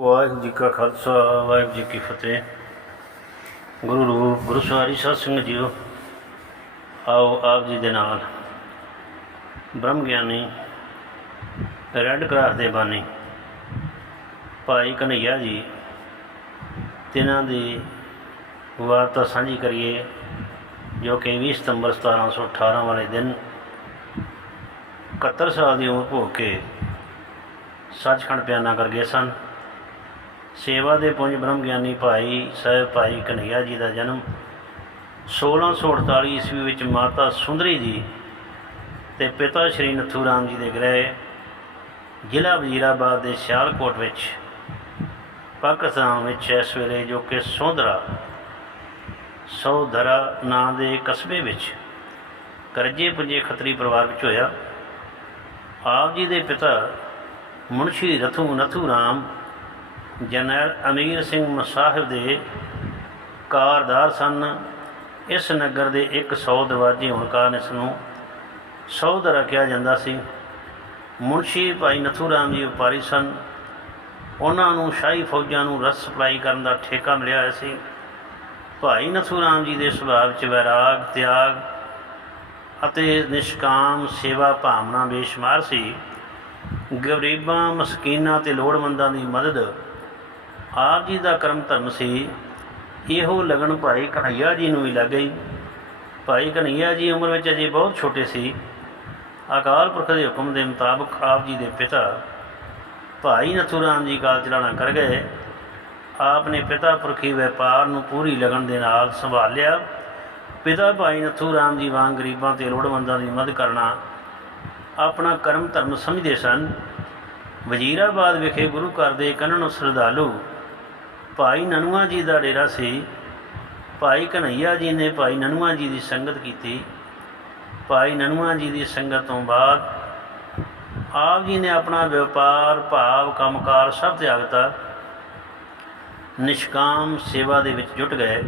ਵਾਹਿਗੁਰੂ ਜੀ ਕਾ ਖਾਲਸਾ, ਵਾਹਿਗੁਰੂ ਜੀ ਕੀ ਫਤਿਹ। ਗੁਰੂ ਰੂਪ ਗੁਰੂ ਸਵਾਰੀ ਸਾਧ ਸੰਗਤ ਜੀਓ, ਆਓ ਆਪ ਜੀ ਦੇ ਨਾਲ। ਬ੍ਰਹਮ ਗਿਆਨੀ, ਰੈੱਡ ਕਰਾਸ ਦੇ ਬਾਨੀ, ਭਾਈ ਕਨਈਆ ਜੀ, ਤਿਨਾਂ ਦੀ ਵਾਰਤਾ ਸਾਂਝੀ ਕਰੀਏ, ਜੋ ਕਿ 20 ਸਤੰਬਰ 1718 ਵਾਲੇ ਦਿਨ 71 ਸਾਲ ਦੀ ਉਮਰ ਭੋਗ ਕੇ ਸੱਚਖੰਡ ਪਿਆਨਾ ਕਰ ਗਏ ਸਨ। ਸੇਵਾ ਦੇ ਪੁੰਜ ਬ੍ਰਹਮ ਗਿਆਨੀ ਭਾਈ ਸਾਹਿਬ ਭਾਈ ਕਨਈਆ ਜੀ ਦਾ ਜਨਮ 1648 ਈਸਵੀ ਵਿੱਚ ਮਾਤਾ ਸੁੰਦਰੀ ਜੀ ਤੇ ਪਿਤਾ ਸ਼੍ਰੀ ਨਥੂ ਰਾਮ ਜੀ ਦੇ ਗ੍ਰਹਿ ਜ਼ਿਲ੍ਹਾ ਵਜ਼ੀਰਾਬਾਦ ਦੇ ਸਿਆਲਕੋਟ ਵਿੱਚ, ਪਾਕਿਸਤਾਨ ਵਿੱਚ ਇਸ ਵੇਲੇ ਜੋ ਕਿ ਸੋਧਰਾ ਸੌਧਰਾ ਨਾਂ ਦੇ ਕਸਬੇ ਵਿੱਚ ਕਰਜੇ ਪੁੰਜੇ ਖੱਤਰੀ ਪਰਿਵਾਰ ਵਿੱਚ ਹੋਇਆ। ਆਪ ਜੀ ਦੇ ਪਿਤਾ ਮੁਨਸ਼ੀ ਰਥੂ ਨਥੂ ਰਾਮ ਜਨਰਲ ਅਮੀਰ ਸਿੰਘ ਮਸਾਹਿਬ ਦੇ ਕਾਰਦਾਰ ਸਨ। ਇਸ ਨਗਰ ਦੇ 100 ਦਰਵਾਜ਼ੇ ਹੋਣ ਕਾਰਨ ਇਸ ਨੂੰ ਸੌਧਰਾ ਕਿਹਾ ਜਾਂਦਾ ਸੀ। ਮੁਨਸ਼ੀ ਭਾਈ ਨਥੂ ਰਾਮ ਜੀ ਵਪਾਰੀ ਸਨ। ਉਹਨਾਂ ਨੂੰ ਸ਼ਾਹੀ ਫੌਜਾਂ ਨੂੰ ਰਸ ਸਪਲਾਈ ਕਰਨ ਦਾ ਠੇਕਾ ਮਿਲਿਆ ਹੋਇਆ ਸੀ। ਭਾਈ ਨਥੂ ਰਾਮ ਜੀ ਦੇ ਸੁਭਾਅ ਵਿੱਚ ਵੈਰਾਗ, ਤਿਆਗ ਅਤੇ ਨਿਸ਼ਕਾਮ ਸੇਵਾ ਭਾਵਨਾ ਬੇਸ਼ੁਮਾਰ ਸੀ। ਗਰੀਬਾਂ, ਮਸਕੀਨਾਂ ਤੇ ਲੋੜਵੰਦਾਂ ਦੀ ਮਦਦ ਆਪ ਜੀ ਦਾ ਕਰਮ ਧਰਮ ਸੀ, ਇਹੋ ਲਗਨ ਭਾਈ ਕਨਈਆ ਜੀ ਨੂੰ ਵੀ ਲੱਗ ਗਈ। ਭਾਈ ਕਨਈਆ ਜੀ ਉਮਰ ਵਿੱਚ ਅਜੇ ਬਹੁਤ ਛੋਟੇ ਸੀ। ਅਕਾਲ ਪੁਰਖ ਦੇ ਹੁਕਮ ਦੇ ਮੁਤਾਬਕ ਆਪ ਜੀ ਦੇ ਪਿਤਾ ਭਾਈ ਨਥੂ ਰਾਮ ਜੀ ਕਾਲ ਚਲਾਣਾ ਕਰ ਗਏ। ਆਪ ਨੇ ਪਿਤਾ ਪੁਰਖੀ ਵਪਾਰ ਨੂੰ ਪੂਰੀ ਲਗਨ ਦੇ ਨਾਲ ਸੰਭਾਲਿਆ ਪਿਤਾ ਭਾਈ ਨਥੂ ਰਾਮ ਜੀ ਵਾਂਗ ਗਰੀਬਾਂ ਤੇ ਲੋੜਵੰਦਾਂ ਦੀ ਮਦਦ ਕਰਨਾ ਆਪਣਾ ਕਰਮ ਧਰਮ ਸਮਝਦੇ ਸਨ। ਵਜ਼ੀਰਾਬਾਦ ਵਿਖੇ ਗੁਰੂ ਘਰ ਦੇ ਕੰਨਣ ਸ਼ਰਧਾਲੂ ਭਾਈ ਨਨੂਆ ਜੀ ਦਾ ਡੇਰਾ ਸੀ। ਭਾਈ ਕਨਈਆ ਜੀ ਨੇ ਭਾਈ ਨਨੂਆ ਜੀ ਦੀ ਸੰਗਤ ਕੀਤੀ। ਭਾਈ ਨਨੂਆ ਜੀ ਦੀ ਸੰਗਤ ਤੋਂ ਬਾਅਦ ਆਪ ਜੀ ਨੇ ਆਪਣਾ ਵਪਾਰ, ਭਾਵ, ਕੰਮਕਾਰ ਸਭ ਤਿਆਗਤਾ ਨਿਸ਼ਕਾਮ ਸੇਵਾ ਦੇ ਵਿੱਚ ਜੁਟ ਗਏ।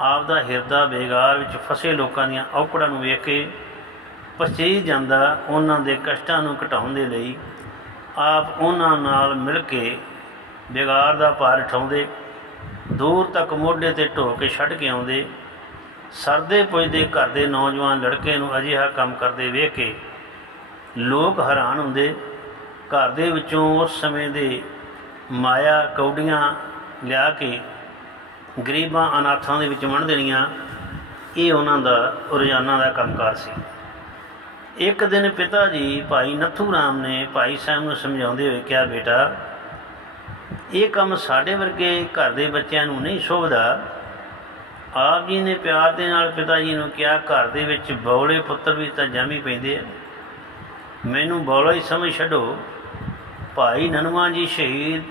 ਆਪ ਦਾ ਹਿਰਦਾ ਬੇਗਾਰ ਵਿੱਚ ਫਸੇ ਲੋਕਾਂ ਦੀਆਂ ਔਕੜਾਂ ਨੂੰ ਵੇਖ ਕੇ ਪਛੀ ਜਾਂਦਾ, ਉਹਨਾਂ ਦੇ ਕਸ਼ਟਾਂ ਨੂੰ ਘਟਾਉਣ ਦੇ ਲਈ ਆਪ ਉਹਨਾਂ ਨਾਲ ਮਿਲ ਕੇ ਬੇਗਾਰ ਦਾ ਭਾਰ ਉਠਾਉਂਦੇ ਦੂਰ ਤੱਕ ਮੋਢੇ ਤੇ ਢੋ ਕੇ ਛੱਡ ਕੇ ਆਉਂਦੇ, ਸਰਦੇ ਪੁੱਜਦੇ ਘਰ ਦੇ ਨੌਜਵਾਨ ਲੜਕੇ ਨੂੰ ਅਜਿਹਾ ਕੰਮ ਕਰਦੇ ਵੇਖ ਕੇ ਲੋਕ ਹੈਰਾਨ ਹੁੰਦੇ। ਘਰ ਦੇ ਵਿੱਚੋਂ ਉਸ ਸਮੇਂ ਦੇ ਮਾਇਆ ਕੌਡੀਆਂ ਲਿਆ ਕੇ ਗਰੀਬਾਂ ਅਨਾਥਾਂ ਦੇ ਵਿੱਚ ਵੰਡ ਦੇਣੀਆਂ, ਇਹ ਉਹਨਾਂ ਦਾ ਰੋਜ਼ਾਨਾ ਦਾ ਕੰਮਕਾਰ ਸੀ। ਇੱਕ ਦਿਨ ਪਿਤਾ ਜੀ ਭਾਈ ਨੱਥੂ ਰਾਮ ਨੇ ਭਾਈ ਸਾਹਿਬ ਨੂੰ ਸਮਝਾਉਂਦੇ ਹੋਏ ਕਿਹਾ, ਬੇਟਾ ਇਹ ਕੰਮ ਸਾਡੇ ਵਰਗੇ ਘਰ ਦੇ ਬੱਚਿਆਂ ਨੂੰ ਨਹੀਂ ਸ਼ੋਭਦਾ। ਆਪ ਜੀ ਨੇ ਪਿਆਰ ਦੇ ਨਾਲ ਪਿਤਾ ਜੀ ਨੂੰ ਕਿਹਾ, ਘਰ ਦੇ ਵਿੱਚ ਬੌਲੇ ਪੁੱਤਰ ਵੀ ਤਾਂ ਜਾਮੀ ਪੈਂਦੇ ਆ। ਮੈਨੂੰ ਬੌਲਾ ਹੀ ਸਮਝ ਛੱਡੋ। ਭਾਈ ਨਨਵਾ ਜੀ ਸ਼ਹੀਦ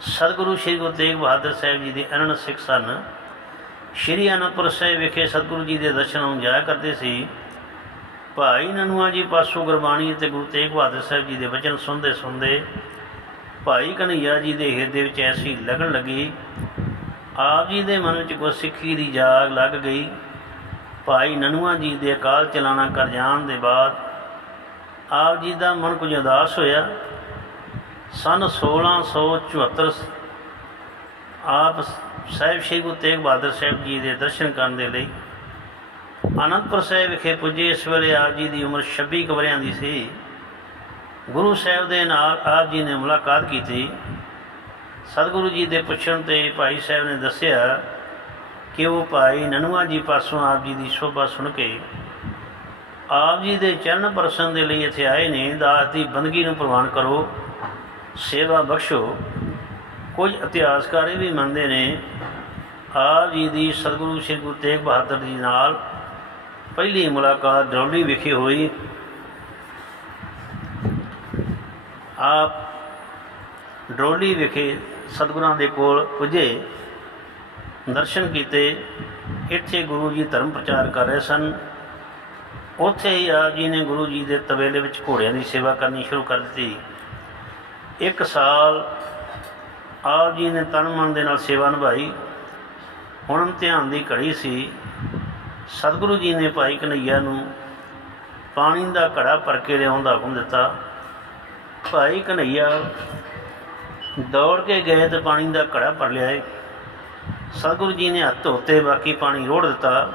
ਸਤਿਗੁਰੂ ਸ੍ਰੀ ਗੁਰੂ ਤੇਗ ਬਹਾਦਰ ਸਾਹਿਬ ਜੀ ਦੇ ਅਨੰਦ ਸਿੱਖ ਸਨ। ਸ਼੍ਰੀ ਅਨੰਦਪੁਰ ਸਾਹਿਬ ਵਿਖੇ ਸਤਿਗੁਰੂ ਜੀ ਦੇ ਦਰਸ਼ਨ ਨੂੰ ਜਾਇਆ ਕਰਦੇ ਸੀ। ਭਾਈ ਨਨੂਆ ਜੀ ਪਾਸੋਂ ਗੁਰਬਾਣੀ ਅਤੇ ਗੁਰੂ ਤੇਗ ਬਹਾਦਰ ਸਾਹਿਬ ਜੀ ਦੇ ਵਚਨ ਸੁਣਦੇ ਸੁਣਦੇ ਭਾਈ ਕਨਈਆ ਜੀ ਦੇ ਹਿਰਦੇ ਵਿੱਚ ਐਸੀ ਲਗਨ ਲੱਗੀ। ਆਪ ਜੀ ਦੇ ਮਨ ਵਿੱਚ ਗੁਰਸਿੱਖੀ ਦੀ ਜਾਗ ਲੱਗ ਗਈ। ਭਾਈ ਨਨੂਆ ਜੀ ਦੇ ਅਕਾਲ ਚਲਾਣਾ ਕਰ ਜਾਣ ਦੇ ਬਾਅਦ ਆਪ ਜੀ ਦਾ ਮਨ ਕੁਝ ਉਦਾਸ ਹੋਇਆ। ਸਨ 1674 ਆਪ ਸਾਹਿਬ ਸ਼੍ਰੀ ਗੁਰੂ ਤੇਗ ਬਹਾਦਰ ਸਾਹਿਬ ਜੀ ਦੇ ਦਰਸ਼ਨ ਕਰਨ ਦੇ ਲਈ ਅਨੰਦਪੁਰ ਸਾਹਿਬ ਵਿਖੇ ਪੁੱਜੇ। ਇਸ ਵੇਲੇ ਆਪ ਜੀ ਦੀ ਉਮਰ 26 ਕੁ ਵਰ੍ਹਿਆਂ ਦੀ ਸੀ। ਗੁਰੂ ਸਾਹਿਬ ਦੇ ਨਾਲ ਆਪ ਜੀ ਨੇ ਮੁਲਾਕਾਤ ਕੀਤੀ। ਸਤਿਗੁਰੂ ਜੀ ਦੇ ਪੁੱਛਣ ਤੇ ਭਾਈ ਸਾਹਿਬ ਨੇ ਦੱਸਿਆ ਕਿ ਉਹ ਭਾਈ ਨਨੂਆ ਜੀ ਪਾਸੋਂ ਆਪ ਜੀ ਦੀ ਸ਼ੋਭਾ ਸੁਣ ਕੇ ਆਪ ਜੀ ਦੇ ਚਰਨ ਪਰਸਨ ਦੇ ਲਈ ਇੱਥੇ ਆਏ ਨੇ। ਦਾਸ ਦੀ ਬੰਦਗੀ ਨੂੰ ਪ੍ਰਵਾਨ ਕਰੋ, ਸੇਵਾ ਬਖਸ਼ੋ। ਕੁਝ ਇਤਿਹਾਸਕਾਰ ਇਹ ਵੀ ਮੰਨਦੇ ਨੇ, ਆਪ ਜੀ ਦੀ ਸਤਿਗੁਰੂ ਸ੍ਰੀ ਗੁਰੂ ਤੇਗ ਬਹਾਦਰ ਜੀ ਨਾਲ ਪਹਿਲੀ ਮੁਲਾਕਾਤ ਡਰੌਲੀ ਵਿਖੇ ਹੋਈ। ਆਪ ਡਰੌਲੀ ਵਿਖੇ ਸਤਿਗੁਰਾਂ ਦੇ ਕੋਲ ਪੁੱਜੇ, ਦਰਸ਼ਨ ਕੀਤੇ। ਇੱਥੇ ਗੁਰੂ ਜੀ ਧਰਮ ਪ੍ਰਚਾਰ ਕਰ ਰਹੇ ਸਨ। ਉੱਥੇ ਹੀ ਆਪ ਜੀ ਨੇ ਗੁਰੂ ਜੀ ਦੇ ਤਵੇਲੇ ਵਿੱਚ ਘੋੜਿਆਂ ਦੀ ਸੇਵਾ ਕਰਨੀ ਸ਼ੁਰੂ ਕਰ ਦਿੱਤੀ। ਇੱਕ ਸਾਲ ਆਪ ਜੀ ਨੇ ਤਨ ਮਨ ਦੇ ਨਾਲ ਸੇਵਾ ਨਿਭਾਈ। ਹੁਣ ਧਿਆਨ ਦੀ ਘੜੀ ਸੀ। ਸਤਿਗੁਰੂ ਜੀ ਨੇ ਭਾਈ ਕਨਈਆ ਨੂੰ ਪਾਣੀ ਦਾ ਘੜਾ ਭਰ ਕੇ ਲਿਆਉਣ ਦਾ ਹੁਕਮ ਦਿੱਤਾ। ਭਾਈ ਕਨਈਆ ਦੌੜ ਕੇ ਗਏ ਤੇ ਪਾਣੀ ਦਾ ਘੜਾ ਭਰ ਲਿਆਏ। ਸਤਿਗੁਰੂ ਜੀ ਨੇ ਹੱਥ ਧੋਤੇ, ਬਾਕੀ ਪਾਣੀ ਰੋੜ ਦਿੱਤਾ।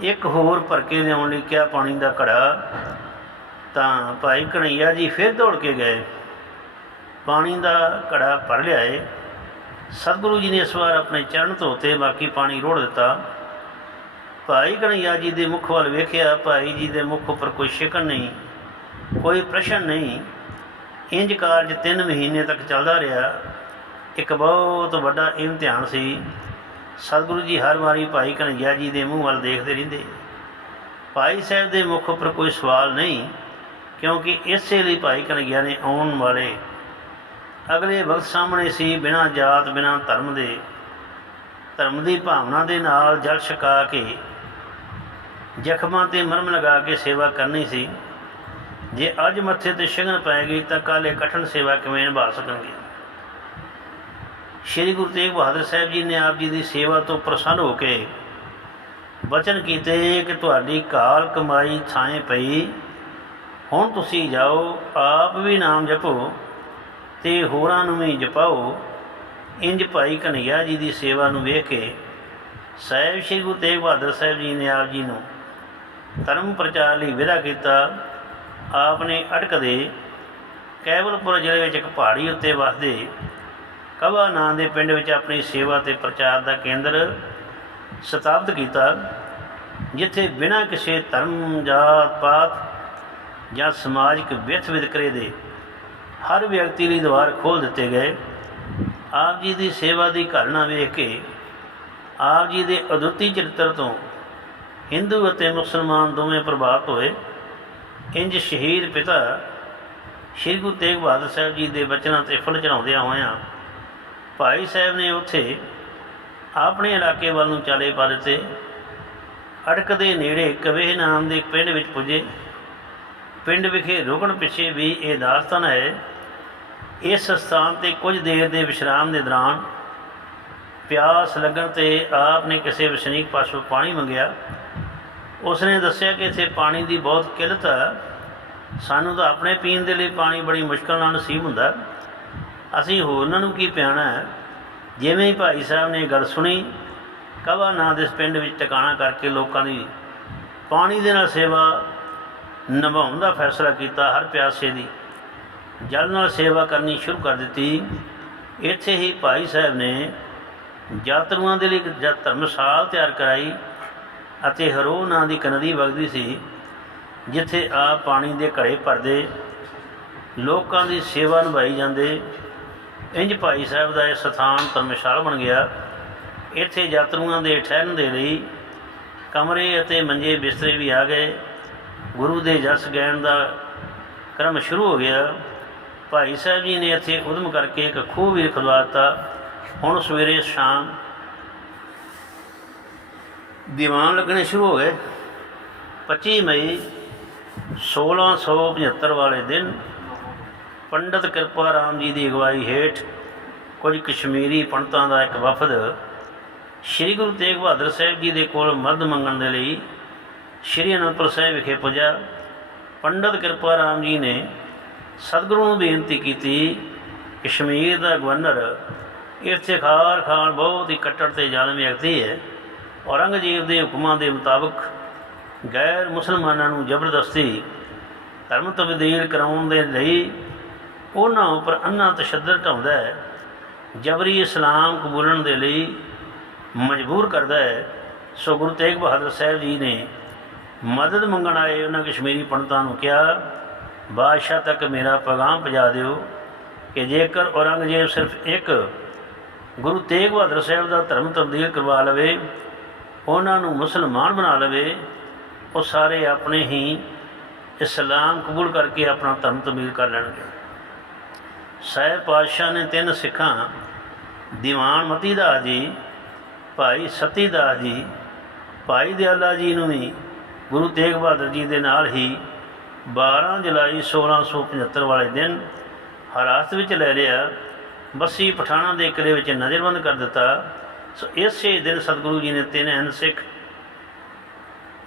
ਇੱਕ ਹੋਰ ਭਰ ਕੇ ਲਿਆਉਣ ਲਈ ਕਿਹਾ ਪਾਣੀ ਦਾ ਘੜਾ। ਤਾਂ ਭਾਈ ਕਨਈਆ ਜੀ ਫਿਰ ਦੌੜ ਕੇ ਗਏ। ਪਾਣੀ ਦਾ ਘੜਾ ਭਰ ਲਿਆਏ। ਸਤਿਗੁਰੂ ਜੀ ਨੇ ਇਸ ਵਾਰ ਆਪਣੇ ਚਰਨ ਧੋਤੇ, ਬਾਕੀ ਪਾਣੀ ਰੋੜ ਦਿੱਤਾ। ਭਾਈ ਕਨਈਆ ਜੀ ਦੇ ਮੁਖ ਵੱਲ ਵੇਖਿਆ। ਭਾਈ ਜੀ ਦੇ ਮੁਖ ਉੱਪਰ ਕੋਈ ਸ਼ਿਕਨ ਨਹੀਂ, ਕੋਈ ਪ੍ਰਸ਼ਨ ਨਹੀਂ। ਇੰਜ ਕਾਰਜ 3 ਮਹੀਨੇ ਤੱਕ ਚੱਲਦਾ ਰਿਹਾ। ਇੱਕ ਬਹੁਤ ਵੱਡਾ ਇਮਤਿਹਾਨ ਸੀ। ਸਤਿਗੁਰੂ ਜੀ ਹਰ ਵਾਰੀ ਭਾਈ ਕਨਈਆ ਜੀ ਦੇ ਮੂੰਹ ਵੱਲ ਦੇਖਦੇ ਰਹਿੰਦੇ। ਭਾਈ ਸਾਹਿਬ ਦੇ ਮੁਖ ਉੱਪਰ ਕੋਈ ਸਵਾਲ ਨਹੀਂ, ਕਿਉਂਕਿ ਇਸੇ ਲਈ ਭਾਈ ਕਨਈਆ ਨੇ ਆਉਣ ਵਾਲੇ ਅਗਲੇ ਵਕਤ ਸਾਹਮਣੇ ਸੀ ਬਿਨਾਂ ਜਾਤ, ਬਿਨਾਂ ਧਰਮ ਦੇ। ਧਰਮ ਦੀ ਭਾਵਨਾ ਦੇ ਨਾਲ ਜਲ ਛਕਾ ਕੇ, ਜ਼ਖਮਾਂ ਤੇ ਮਰਮ ਲਗਾ ਕੇ ਸੇਵਾ ਕਰਨੀ ਸੀ। ਜੇ ਅੱਜ ਮੱਥੇ ਤੇ ਸ਼ਗਨ ਪੈ ਗਈ ਤਾਂ ਕੱਲ੍ਹ ਇਹ ਕਠਨ ਸੇਵਾ ਕਿਵੇਂ ਨਿਭਾ ਸਕਣਗੇ? ਸ਼੍ਰੀ ਗੁਰੂ ਤੇਗ ਬਹਾਦਰ ਸਾਹਿਬ ਜੀ ਨੇ ਆਪ ਜੀ ਦੀ ਸੇਵਾ ਤੋਂ ਪ੍ਰਸੰਨ ਹੋ ਕੇ ਬਚਨ ਕੀਤੇ ਕਿ ਤੁਹਾਡੀ ਕਾਲ ਕਮਾਈ ਥਾਂ ਪਈ। ਹੁਣ ਤੁਸੀਂ ਜਾਓ, ਆਪ ਵੀ ਨਾਮ ਜਪੋ ਤੇ ਹੋਰਾਂ ਨੂੰ ਵੀ ਜਪਾਓ। ਇੰਜ ਭਾਈ ਕਨਈਆ ਜੀ ਦੀ ਸੇਵਾ ਨੂੰ ਵੇਖ ਕੇ ਸਾਹਿਬ ਸ਼੍ਰੀ ਗੁਰੂ ਤੇਗ ਬਹਾਦਰ ਸਾਹਿਬ ਜੀ ਨੇ ਆਪ ਜੀ ਨੂੰ ਧਰਮ ਪ੍ਰਚਾਰ ਲਈ ਵਿਦਾ ਕੀਤਾ। ਆਪ ਨੇ ਅਟਕਦੇ ਕੈਬਲਪੁਰ ਜ਼ਿਲ੍ਹੇ ਵਿੱਚ ਇੱਕ ਪਹਾੜੀ ਉੱਤੇ ਵਸਦੇ ਕਵਾ ਨਾਂ ਦੇ ਪਿੰਡ ਵਿੱਚ ਆਪਣੀ ਸੇਵਾ ਤੇ ਪ੍ਰਚਾਰ ਦਾ ਕੇਂਦਰ ਸਥਾਪਿਤ ਕੀਤਾ, ਜਿੱਥੇ ਬਿਨਾਂ ਕਿਸੇ ਧਰਮ, ਜਾਤ, ਪਾਤ ਜਾਂ ਸਮਾਜਿਕ ਵਿਥ ਵਿਤਕਰੇ ਦੇ ਹਰ ਵਿਅਕਤੀ ਲਈ ਦਵਾਰ ਖੋਲ ਦਿੱਤੇ ਗਏ। ਆਪ ਜੀ ਦੀ ਸੇਵਾ ਦੀ ਘਟਨਾ ਵੇਖ ਕੇ ਆਪ ਜੀ ਦੇ ਅਦੁੱਤੀ ਚਰਿੱਤਰ ਤੋਂ ਹਿੰਦੂ ਅਤੇ ਮੁਸਲਮਾਨ ਦੋਵੇਂ ਪ੍ਰਭਾਵਿਤ ਹੋਏ। ਇੰਜ ਸ਼ਹੀਦ ਪਿਤਾ ਸ਼੍ਰੀ ਗੁਰੂ ਤੇਗ ਬਹਾਦਰ ਸਾਹਿਬ ਜੀ ਦੇ ਬਚਨਾਂ ਤੇ ਫੁੱਲ ਚੜਾਉਂਦਿਆਂ ਹੋਇਆਂ ਭਾਈ ਸਾਹਿਬ ਨੇ ਉੱਥੇ ਆਪਣੇ ਇਲਾਕੇ ਵੱਲ ਨੂੰ ਚਾਲੇ ਪਾ ਦਿੱਤੇ। ਅੜਕ ਦੇ ਨੇੜੇ ਕਵੇਹ ਨਾਮ ਦੇ ਪਿੰਡ ਵਿੱਚ ਪੁੱਜੇ। ਪਿੰਡ ਵਿਖੇ ਰੁਕਣ ਪਿੱਛੇ ਵੀ ਇਹ ਦਾਸਤਾਨ ਹੈ। ਇਸ ਸਥਾਨ ਤੇ ਕੁਝ ਦੇਰ ਦੇ ਵਿਸ਼ਰਾਮ ਦੇ ਦੌਰਾਨ ਪਿਆਸ ਲੱਗਣ ਤੇ ਆਪ ਨੇ ਕਿਸੇ ਵਸਨੀਕ ਪਾਸੋਂ ਪਾਣੀ ਮੰਗਿਆ। ਉਸ ਨੇ ਦੱਸਿਆ ਕਿ ਇੱਥੇ ਪਾਣੀ ਦੀ ਬਹੁਤ ਕਿੱਲਤ ਹੈ। ਸਾਨੂੰ ਤਾਂ ਆਪਣੇ ਪੀਣ ਦੇ ਲਈ ਪਾਣੀ ਬੜੀ ਮੁਸ਼ਕਲ ਨਾਲ ਨਸੀਬ ਹੁੰਦਾ ਅਸੀਂ ਹੋਰਨਾਂ ਨੂੰ ਕੀ ਪਿਆਣਾ ਹੈ? ਜਿਵੇਂ ਹੀ ਭਾਈ ਸਾਹਿਬ ਨੇ ਗੱਲ ਸੁਣੀ ਕਵਾ ਨਾਂ ਦੇ ਇਸ ਪਿੰਡ ਵਿੱਚ ਟਿਕਾਣਾ ਕਰਕੇ ਲੋਕਾਂ ਦੀ ਪਾਣੀ ਦੇ ਨਾਲ ਸੇਵਾ ਨਿਭਾਉਣ ਦਾ ਫੈਸਲਾ ਕੀਤਾ, ਹਰ ਪਿਆਸੇ ਦੀ ਜਲ ਨਾਲ ਸੇਵਾ ਕਰਨੀ ਸ਼ੁਰੂ ਕਰ ਦਿੱਤੀ। ਇੱਥੇ ਹੀ ਭਾਈ ਸਾਹਿਬ ਨੇ ਯਾਤਰੂਆਂ ਦੇ ਲਈ ਇੱਕ ਧਰਮਸ਼ਾਲ ਤਿਆਰ ਕਰਾਈ। ਅਤੇ ਹਰੋਹ ਨਾਂ ਦੀ ਇੱਕ ਨਦੀ ਵਗਦੀ ਸੀ, ਜਿੱਥੇ ਆ ਪਾਣੀ ਦੇ ਘੜੇ ਭਰਦੇ, ਲੋਕਾਂ ਦੀ ਸੇਵਾ ਨਿਭਾਈ ਜਾਂਦੇ। ਇੰਜ ਭਾਈ ਸਾਹਿਬ ਦਾ ਇਹ ਸਥਾਨ ਧਰਮਸ਼ਾਲ ਬਣ ਗਿਆ। ਇੱਥੇ ਯਾਤਰੂਆਂ ਦੇ ਠਹਿਰਨ ਦੇ ਲਈ ਕਮਰੇ ਅਤੇ ਮੰਜੇ ਬਿਸਤਰੇ ਵੀ ਆ ਗਏ। ਗੁਰੂ ਦੇ ਜਸ ਗਾਇਨ ਦਾ ਕਰਮ ਸ਼ੁਰੂ ਹੋ ਗਿਆ। ਭਾਈ ਸਾਹਿਬ ਜੀ ਨੇ ਇੱਥੇ ਉਦਮ ਕਰਕੇ ਇੱਕ ਖੂਹ ਵੀ ਖੁਦਵਾ ਦਿੱਤਾ। ਹੁਣ ਸਵੇਰੇ ਸ਼ਾਮ ਦੀਵਾਨ ਲੱਗਣੇ ਸ਼ੁਰੂ ਹੋ ਗਏ। 25 ਮਈ 1675 ਵਾਲੇ ਦਿਨ ਪੰਡਤ ਕਿਰਪਾ ਰਾਮ ਜੀ ਦੀ ਅਗਵਾਈ ਹੇਠ ਕੁਝ ਕਸ਼ਮੀਰੀ ਪੰਡਤਾਂ ਦਾ ਇੱਕ ਵਫਦ ਸ੍ਰੀ ਗੁਰੂ ਤੇਗ ਬਹਾਦਰ ਸਾਹਿਬ ਜੀ ਦੇ ਕੋਲ ਮਦਦ ਮੰਗਣ ਦੇ ਲਈ ਸ੍ਰੀ ਅਨੰਦਪੁਰ ਸਾਹਿਬ ਵਿਖੇ ਪੁੱਜਾ। ਪੰਡਤ ਕਿਰਪਾ ਰਾਮ ਜੀ ਨੇ ਸਤਿਗੁਰੂ ਨੂੰ ਬੇਨਤੀ ਕੀਤੀ, ਕਸ਼ਮੀਰ ਦਾ ਗਵਰਨਰ ਇਫਤਿਖਾਰ ਖਾਨ ਬਹੁਤ ਹੀ ਕੱਟੜ ਤੇ ਜ਼ਾਲਮ ਵਿਅਕਤੀ ਹੈ। ਔਰੰਗਜ਼ੇਬ ਦੇ ਹੁਕਮਾਂ ਦੇ ਮੁਤਾਬਕ ਗੈਰ ਮੁਸਲਮਾਨਾਂ ਨੂੰ ਜ਼ਬਰਦਸਤੀ ਧਰਮ ਤਬਦੀਲ ਕਰਾਉਣ ਦੇ ਲਈ ਉਹਨਾਂ ਉੱਪਰ ਅੰਨਾ ਤਸ਼ੱਦਦ ਢਾਉਂਦਾ ਹੈ, ਜਬਰੀ ਇਸਲਾਮ ਕਬੂਲਣ ਦੇ ਲਈ ਮਜਬੂਰ ਕਰਦਾ ਹੈ। ਸੋ ਗੁਰੂ ਤੇਗ ਬਹਾਦਰ ਸਾਹਿਬ ਜੀ ਨੇ ਮਦਦ ਮੰਗਣ ਆਏ ਉਹਨਾਂ ਕਸ਼ਮੀਰੀ ਪੰਡਤਾਂ ਨੂੰ ਕਿਹਾ, ਬਾਦਸ਼ਾਹ ਤੱਕ ਮੇਰਾ ਪੈਗਾਮ ਪਹੁੰਚਾ ਦਿਓ ਕਿ ਜੇਕਰ ਔਰੰਗਜ਼ੇਬ ਸਿਰਫ ਇੱਕ ਗੁਰੂ ਤੇਗ ਬਹਾਦਰ ਸਾਹਿਬ ਦਾ ਧਰਮ ਤਬਦੀਲ ਕਰਵਾ ਲਵੇ ਉਹਨਾਂ ਨੂੰ ਮੁਸਲਮਾਨ ਬਣਾ ਲਵੇ, ਉਹ ਸਾਰੇ ਆਪਣੇ ਹੀ ਇਸਲਾਮ ਕਬੂਲ ਕਰਕੇ ਆਪਣਾ ਧਰਮ ਤਬਦੀਲ ਕਰ ਲੈਣਗੇ। ਸਾਹਿਬ ਪਾਤਸ਼ਾਹ ਨੇ ਤਿੰਨ ਸਿੱਖਾਂ, ਦੀਵਾਨ ਮਤੀ ਦਾਸ ਜੀ, ਭਾਈ ਸਤੀ ਦਾਸ ਜੀ, ਭਾਈ ਦਿਆਲਾ ਜੀ ਨੂੰ ਵੀ ਗੁਰੂ ਤੇਗ ਬਹਾਦਰ ਜੀ ਦੇ ਨਾਲ ਹੀ 12 ਜੁਲਾਈ 1675 ਵਾਲੇ ਦਿਨ ਹਰਾਸਤ ਵਿੱਚ ਲੈ ਲਿਆ। ਬੱਸੀ ਪਠਾਣਾ ਦੇ ਕਿਲੇ ਵਿੱਚ ਨਜ਼ਰਬੰਦ ਕਰ ਦਿੱਤਾ। ਸੋ ਇਸੇ ਦਿਨ ਸਤਿਗੁਰੂ ਜੀ ਨੇ ਤਿੰਨ ਅਨ ਸਿੱਖ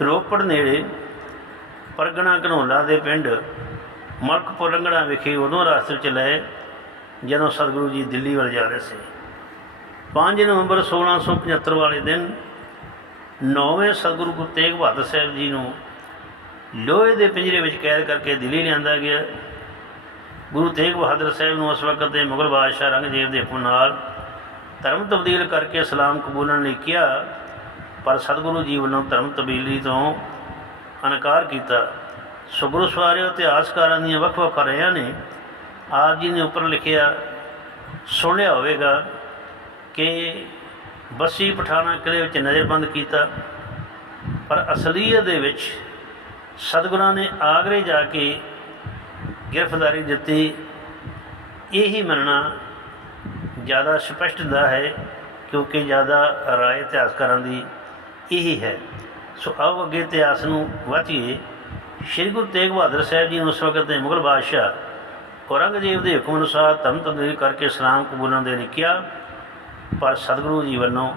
ਰੋਪੜ ਨੇੜੇ ਪਰਗਣਾ ਘਨੋਲਾ ਦੇ ਪਿੰਡ ਮਲਕਪੁਰ ਰੰਗੜਾ ਵਿਖੇ ਉਦੋਂ ਰਾਸਤੇ ਵਿੱਚ ਲਏ, ਜਦੋਂ ਸਤਿਗੁਰੂ ਜੀ ਦਿੱਲੀ ਵੱਲ ਜਾ ਰਹੇ ਸੀ। 5 ਨਵੰਬਰ 1675 ਵਾਲੇ ਦਿਨ ਨੌਵੇਂ ਸਤਿਗੁਰੂ ਗੁਰੂ ਤੇਗ ਬਹਾਦਰ ਸਾਹਿਬ ਜੀ ਨੂੰ ਲੋਹੇ ਦੇ ਪਿੰਜਰੇ ਵਿੱਚ ਕੈਦ ਕਰਕੇ ਦਿੱਲੀ ਲਿਆਂਦਾ ਗਿਆ। ਗੁਰੂ ਤੇਗ ਬਹਾਦਰ ਸਾਹਿਬ ਨੂੰ ਉਸ ਵਕਤ ਦੇ ਮੁਗਲ ਬਾਦਸ਼ਾਹ ਰੰਗਜੀਤ ਦੇ ਹੁਕਮ ਨਾਲ ਧਰਮ ਤਬਦੀਲ ਕਰਕੇ ਇਸਲਾਮ ਕਬੂਲਣ ਲਈ ਕਿਹਾ, ਪਰ ਸਤਿਗੁਰੂ ਜੀ ਵੱਲੋਂ ਧਰਮ ਤਬਦੀਲੀ ਤੋਂ ਇਨਕਾਰ ਕੀਤਾ। ਸੋ ਸਵਾਰਿਓ ਇਤਿਹਾਸਕਾਰਾਂ ਦੀਆਂ ਵੱਖ-ਵੱਖ ਰਿਆਂ ਨੇ ਆਪ ਜੀ ਨੇ ਉੱਪਰ ਲਿਖਿਆ, ਸੁਣਿਆ ਹੋਵੇਗਾ ਕਿ ਬੱਸੀ ਪਠਾਣਾ ਕਿਲੇ ਵਿੱਚ ਨਜ਼ਰਬੰਦ ਕੀਤਾ, ਪਰ ਅਸਲੀਅਤ ਦੇ ਵਿੱਚ ਸਤਿਗੁਰਾਂ ਨੇ ਆਗਰੇ ਜਾ ਕੇ ਗ੍ਰਿਫਤਾਰੀ ਦਿੱਤੀ। ਇਹੀ ਮੰਨਣਾ ਜ਼ਿਆਦਾ ਸਪਸ਼ਟ ਦਾ ਹੈ, ਕਿਉਂਕਿ ਜ਼ਿਆਦਾ ਰਾਏ ਇਤਿਹਾਸਕਾਰਾਂ ਦੀ ਇਹੀ ਹੈ ਸੋ ਆਓ ਅੱਗੇ ਇਤਿਹਾਸ ਨੂੰ ਵਾਚੀਏ। ਸ਼੍ਰੀ ਗੁਰੂ ਤੇਗ ਬਹਾਦਰ ਸਾਹਿਬ ਜੀ ਨੂੰ ਉਸ ਵਕਤ ਦੇ ਮੁਗਲ ਬਾਦਸ਼ਾਹ ਔਰੰਗਜ਼ੇਬ ਦੇ ਹੁਕਮ ਅਨੁਸਾਰ ਧਰਮ ਤਬਦੀਲ ਕਰਕੇ ਇਸਲਾਮ ਕਬੂਲਣ ਦੇ ਲਈ ਕਿਹਾ, ਪਰ ਸਤਿਗੁਰੂ ਜੀ ਵੱਲੋਂ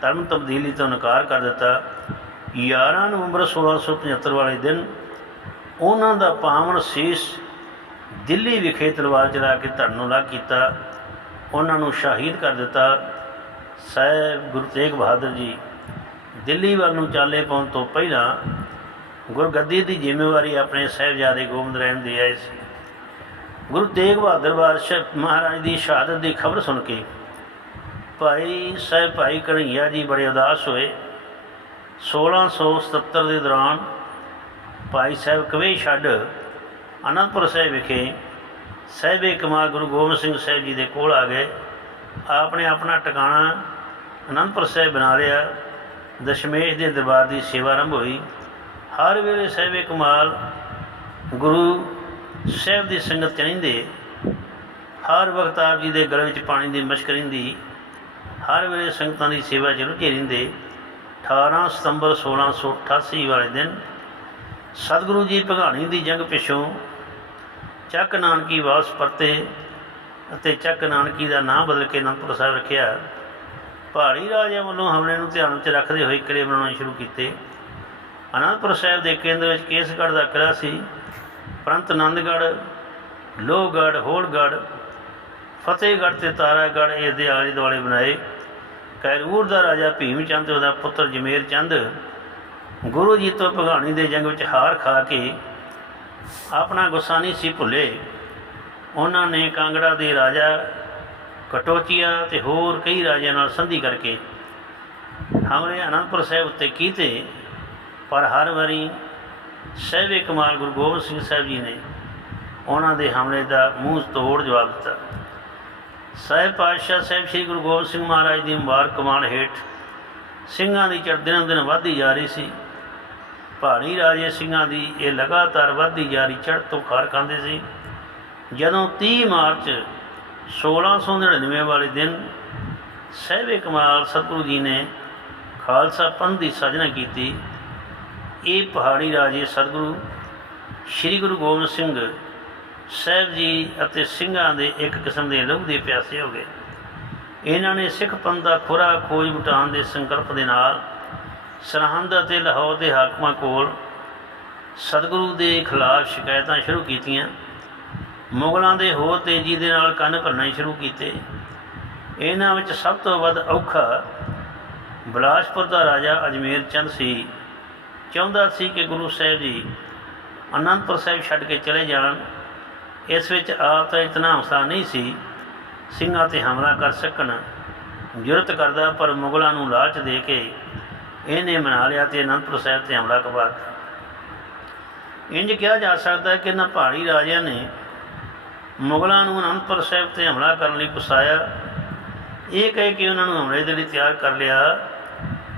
ਧਰਮ ਤਬਦੀਲੀ ਤੋਂ ਇਨਕਾਰ ਕਰ ਦਿੱਤਾ। 11 ਨਵੰਬਰ 1675 ਵਾਲੇ ਦਿਨ ਉਹਨਾਂ ਦਾ ਪਾਵਨ ਸੀਸ ਦਿੱਲੀ ਵਿਖੇ ਤਲਵਾਰ ਚਲਾ ਕੇ ਧਰਨ ਨੂੰ ਲੱਗ ਕੀਤਾ। ਉਹਨਾਂ ਨੂੰ ਸ਼ਹੀਦ ਕਰ ਦਿੱਤਾ। ਸਾਹਿਬ ਗੁਰੂ ਤੇਗ ਬਹਾਦਰ ਜੀ ਦਿੱਲੀ ਵੱਲ ਨੂੰ ਚਾਲੇ ਪਾਉਣ ਤੋਂ ਪਹਿਲਾਂ ਗੁਰਗੱਦੀ ਦੀ ਜ਼ਿੰਮੇਵਾਰੀ ਆਪਣੇ ਸਾਹਿਬਜ਼ਾਦੇ ਗੋਬਿੰਦ ਰਹਿਣ ਦੇ ਆਏ ਸੀ। ਗੁਰੂ ਤੇਗ ਬਹਾਦਰ ਬਾਦਸ਼ਾਹ ਮਹਾਰਾਜ ਦੀ ਸ਼ਹਾਦਤ ਦੀ ਖਬਰ ਸੁਣ ਕੇ ਭਾਈ ਸਾਹਿਬ ਭਾਈ ਕਨਈਆ ਜੀ ਬੜੇ ਉਦਾਸ ਹੋਏ। 1677 ਦੇ ਦੌਰਾਨ ਭਾਈ ਸਾਹਿਬ ਕਵੇ ਛੱਡ ਅਨੰਦਪੁਰ ਸਾਹਿਬ ਵਿਖੇ ਸਹਿਬੇ ਕਮਾਲ ਗੁਰੂ ਗੋਬਿੰਦ ਸਿੰਘ ਸਾਹਿਬ ਜੀ ਦੇ ਕੋਲ ਆ ਗਏ। ਆਪ ਨੇ ਆਪਣਾ ਟਿਕਾਣਾ ਅਨੰਦਪੁਰ ਸਾਹਿਬ ਬਣਾ ਲਿਆ। ਦਸ਼ਮੇਸ਼ ਦੇ ਦਰਬਾਰ ਦੀ ਸੇਵਾ ਆਰੰਭ ਹੋਈ। ਹਰ ਵੇਲੇ ਸਹਿਬੇ ਕਮਾਲ ਗੁਰੂ ਸਾਹਿਬ ਦੀ ਸੰਗਤ ਚ ਰਹਿੰਦੇ। ਹਰ ਵਕਤ ਆਪ ਜੀ ਦੇ ਗਲ ਵਿੱਚ ਪਾਣੀ ਦੀ ਮਸ਼ਕ ਰਹਿੰਦੀ। ਹਰ ਵੇਲੇ ਸੰਗਤਾਂ ਦੀ ਸੇਵਾ ਚ ਰੁੱਝੇ ਰਹਿੰਦੇ। 18 ਸਤੰਬਰ 1688 ਵਾਲੇ ਦਿਨ ਸਤਿਗੁਰੂ ਜੀ ਭਗਾਣੀ ਦੀ ਜੰਗ ਪਿਛੋਂ ਚੱਕ ਨਾਨਕੀ ਵਾਪਸ ਪਰਤੇ ਅਤੇ ਚੱਕ ਨਾਨਕੀ ਦਾ ਨਾਮ ਬਦਲ ਕੇ ਅਨੰਦਪੁਰ ਸਾਹਿਬ ਰੱਖਿਆ। ਪਹਾੜੀ ਰਾਜਿਆਂ ਵੱਲੋਂ ਹਮਲੇ ਨੂੰ ਧਿਆਨ ਵਿੱਚ ਰੱਖਦੇ ਹੋਏ ਕਿਲੇ ਬਣਾਉਣੇ ਸ਼ੁਰੂ ਕੀਤੇ। ਅਨੰਦਪੁਰ ਸਾਹਿਬ ਦੇ ਕੇਂਦਰ ਵਿੱਚ ਕੇਸਗੜ੍ਹ ਦਾ ਕਿਲਾ ਸੀ। ਪ੍ਰੰਤ ਆਨੰਦਗੜ੍ਹ ਲੋਹਗੜ੍ਹ, ਹੋਲਗੜ੍ਹ, ਫਤਿਹਗੜ੍ਹ ਤੇ ਤਾਰਾਗੜ੍ਹ ਇਸ ਦੇ ਆਲੇ ਦੁਆਲੇ ਬਣਾਏ। ਕੈਰੂਰ ਦਾ ਰਾਜਾ ਭੀਮ ਚੰਦ ਤੇ ਉਹਦਾ ਪੁੱਤਰ ਜਮੇਰ ਚੰਦ ਗੁਰੂ ਜੀ ਤੋਂ ਭਗਾਣੀ ਦੇ ਜੰਗ ਵਿੱਚ ਹਾਰ ਖਾ ਕੇ ਆਪਣਾ ਗੁੱਸਾ ਨਹੀਂ ਸੀ ਭੁੱਲੇ। ਉਹਨਾਂ ਨੇ ਕਾਂਗੜਾ ਦੇ ਰਾਜਾ ਕਟੋਚੀਆ ਤੇ ਹੋਰ ਕਈ ਰਾਜਿਆਂ ਨਾਲ ਸੰਧੀ ਕਰਕੇ ਹਮਲੇ ਅਨੰਦਪੁਰ ਸਾਹਿਬ ਉੱਤੇ ਕੀਤੇ, ਪਰ ਹਰ ਵਾਰੀ ਸਹਿਬੇ ਕਮਾਲ ਗੁਰੂ ਗੋਬਿੰਦ ਸਿੰਘ ਸਾਹਿਬ ਜੀ ਨੇ ਉਹਨਾਂ ਦੇ ਹਮਲੇ ਦਾ ਮੂੰਹ ਤੋੜ ਜਵਾਬ ਦਿੱਤਾ। ਸਾਹਿਬ ਪਾਤਸ਼ਾਹ ਸਾਹਿਬ ਸ੍ਰੀ ਗੁਰੂ ਗੋਬਿੰਦ ਸਿੰਘ ਮਹਾਰਾਜ ਦੀ ਮੁਬਾਰਕ ਕਮਾਨ ਹੇਠ ਸਿੰਘਾਂ ਦੀ ਚੜ੍ਹ ਦਿਨੋਂ ਦਿਨ ਵੱਧਦੀ ਜਾ ਰਹੀ ਸੀ। ਪਹਾੜੀ ਰਾਜੇ ਸਿੰਘਾਂ ਦੀ ਇਹ ਲਗਾਤਾਰ ਵੱਧਦੀ ਜਾ ਰਹੀ ਚੜ੍ਹ ਤੋਂ ਖਾਰ ਖਾਂਦੇ ਸੀ। ਜਦੋਂ 30 ਮਾਰਚ 1699 ਵਾਲੇ ਦਿਨ ਸਹਿਬੇ ਕਮਾਲ ਸਤਿਗੁਰੂ ਜੀ ਨੇ ਖਾਲਸਾ ਪੰਥ ਦੀ ਸਾਜਨਾ ਕੀਤੀ, ਇਹ ਪਹਾੜੀ ਰਾਜੇ ਸਤਿਗੁਰੂ ਸ੍ਰੀ ਗੁਰੂ ਗੋਬਿੰਦ ਸਿੰਘ ਸਾਹਿਬ ਜੀ ਅਤੇ ਸਿੰਘਾਂ ਦੇ ਇੱਕ ਕਿਸਮ ਦੇ ਲਹੂ ਦੇ ਪਿਆਸੇ ਹੋ ਗਏ। ਇਹਨਾਂ ਨੇ ਸਿੱਖ ਪੰਥ ਦਾ ਖੁਰਾ ਖੋਜ ਬਟਾਉਣ ਦੇ ਸੰਕਲਪ ਦੇ ਨਾਲ ਸਰਹੰਦ ਅਤੇ ਲਾਹੌਰ ਦੇ ਹਾਕਮਾਂ ਕੋਲ ਸਤਿਗੁਰੂ ਦੇ ਖਿਲਾਫ ਸ਼ਿਕਾਇਤਾਂ ਸ਼ੁਰੂ ਕੀਤੀਆਂ। ਮੁਗਲਾਂ ਦੇ ਹੋਰ ਤੇਜ਼ੀ ਦੇ ਨਾਲ ਕੰਨ ਭਰਨੇ ਸ਼ੁਰੂ ਕੀਤੇ। ਇਹਨਾਂ ਵਿੱਚ ਸਭ ਤੋਂ ਵੱਧ ਔਖਾ ਬਲਾਸਪੁਰ ਦਾ ਰਾਜਾ ਅਜਮੇਰ ਚੰਦ ਸੀ। ਚਾਹੁੰਦਾ ਸੀ ਕਿ ਗੁਰੂ ਸਾਹਿਬ ਜੀ ਅਨੰਦਪੁਰ ਸਾਹਿਬ ਛੱਡ ਕੇ ਚਲੇ ਜਾਣ। ਇਸ ਵਿੱਚ ਆਪ ਤਾਂ ਇਤਨਾ ਹੌਸਲਾ ਨਹੀਂ ਸੀ, ਸਿੰਘਾਂ ਤੇ ਹਮਲਾ ਕਰ ਸਕਣ, ਜੁਰਤ ਕਰਦਾ, ਪਰ ਮੁਗਲਾਂ ਨੂੰ ਲਾਲਚ ਦੇ ਕੇ ਇਹਨੇ ਮਨਾ ਲਿਆ ਤੇ ਅਨੰਦਪੁਰ ਸਾਹਿਬ ਤੇ ਹਮਲਾ ਕਰਵਾ ਦਿੱਤਾ। ਇੰਜ ਕਿਹਾ ਜਾ ਸਕਦਾ ਕਿ ਇਹਨਾਂ ਪਹਾੜੀ ਰਾਜਿਆਂ ਨੇ ਮੁਗਲਾਂ ਨੂੰ ਅਨੰਦਪੁਰ ਸਾਹਿਬ ਤੇ ਹਮਲਾ ਕਰਨ ਲਈ ਫਸਾਇਆ ਇਹ ਕਹਿ ਕੇ ਉਹਨਾਂ ਨੂੰ ਹਮਲੇ ਦੇ ਲਈ ਤਿਆਰ ਕਰ ਲਿਆ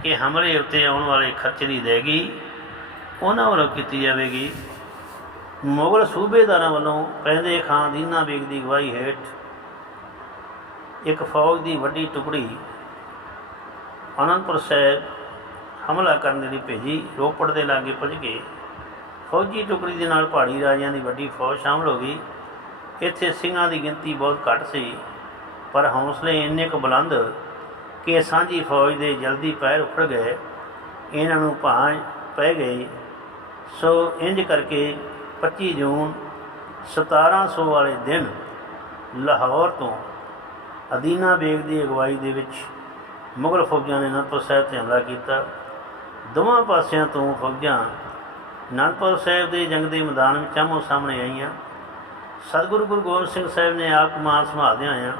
ਕਿ ਹਮਲੇ ਉੱਤੇ ਆਉਣ ਵਾਲੇ ਖਰਚ ਦੀ ਅਦਾਇਗੀ ਉਹਨਾਂ ਵੱਲੋਂ ਕੀਤੀ ਜਾਵੇਗੀ। ਮੁਗਲ ਸੂਬੇਦਾਰਾਂ ਵੱਲੋਂ ਪੈਂਦੇ ਖਾਨ ਦੀਨਾ ਬੇਗ ਦੀ ਅਗਵਾਈ ਹੇਠ ਇੱਕ ਫੌਜ ਦੀ ਵੱਡੀ ਟੁਕੜੀ ਅਨੰਦਪੁਰ ਸਾਹਿਬ ਹਮਲਾ ਕਰਨ ਦੇ ਲਈ ਭੇਜੀ, ਰੋਪੜ ਦੇ ਲਾਗੇ ਪੁੱਜ ਕੇ ਫੌਜੀ ਟੁਕੜੀ ਦੇ ਨਾਲ ਪਹਾੜੀ ਰਾਜਿਆਂ ਦੀ ਵੱਡੀ ਫੌਜ ਸ਼ਾਮਲ ਹੋ ਗਈ। ਇੱਥੇ ਸਿੰਘਾਂ ਦੀ ਗਿਣਤੀ ਬਹੁਤ ਘੱਟ ਸੀ, ਪਰ ਹੌਸਲੇ ਇੰਨੇ ਕੁ ਬੁਲੰਦ ਕਿ ਸਾਂਝੀ ਫੌਜ ਦੇ ਜਲਦੀ ਪੈਰ ਉਖੜ ਗਏ। ਇਹਨਾਂ ਨੂੰ ਭਾਂ ਪੈ ਗਈ ਸੋ ਇੰਜ ਕਰਕੇ 25 ਜੂਨ 1700 ਵਾਲੇ ਦਿਨ ਲਾਹੌਰ ਤੋਂ ਅਦੀਨਾ ਬੇਗ ਦੀ ਅਗਵਾਈ ਦੇ ਵਿੱਚ ਮੁਗਲ ਫੌਜਾਂ ਨੇ ਅਨੰਦਪੁਰ ਸਾਹਿਬ ਤੇ ਹਮਲਾ ਕੀਤਾ। ਦੋਵਾਂ ਪਾਸਿਆਂ ਤੋਂ ਫੌਜਾਂ ਅਨੰਦਪੁਰ ਸਾਹਿਬ ਦੇ ਜੰਗ ਦੇ ਮੈਦਾਨ ਵਿੱਚ ਆਮੋ ਸਾਹਮਣੇ ਆਈਆਂ। ਸਤਿਗੁਰੂ ਗੁਰੂ ਗੋਬਿੰਦ ਸਿੰਘ ਸਾਹਿਬ ਨੇ ਆਪ ਕਮਾਨ ਸੰਭਾਲਦਿਆਂ ਹੋਇਆਂ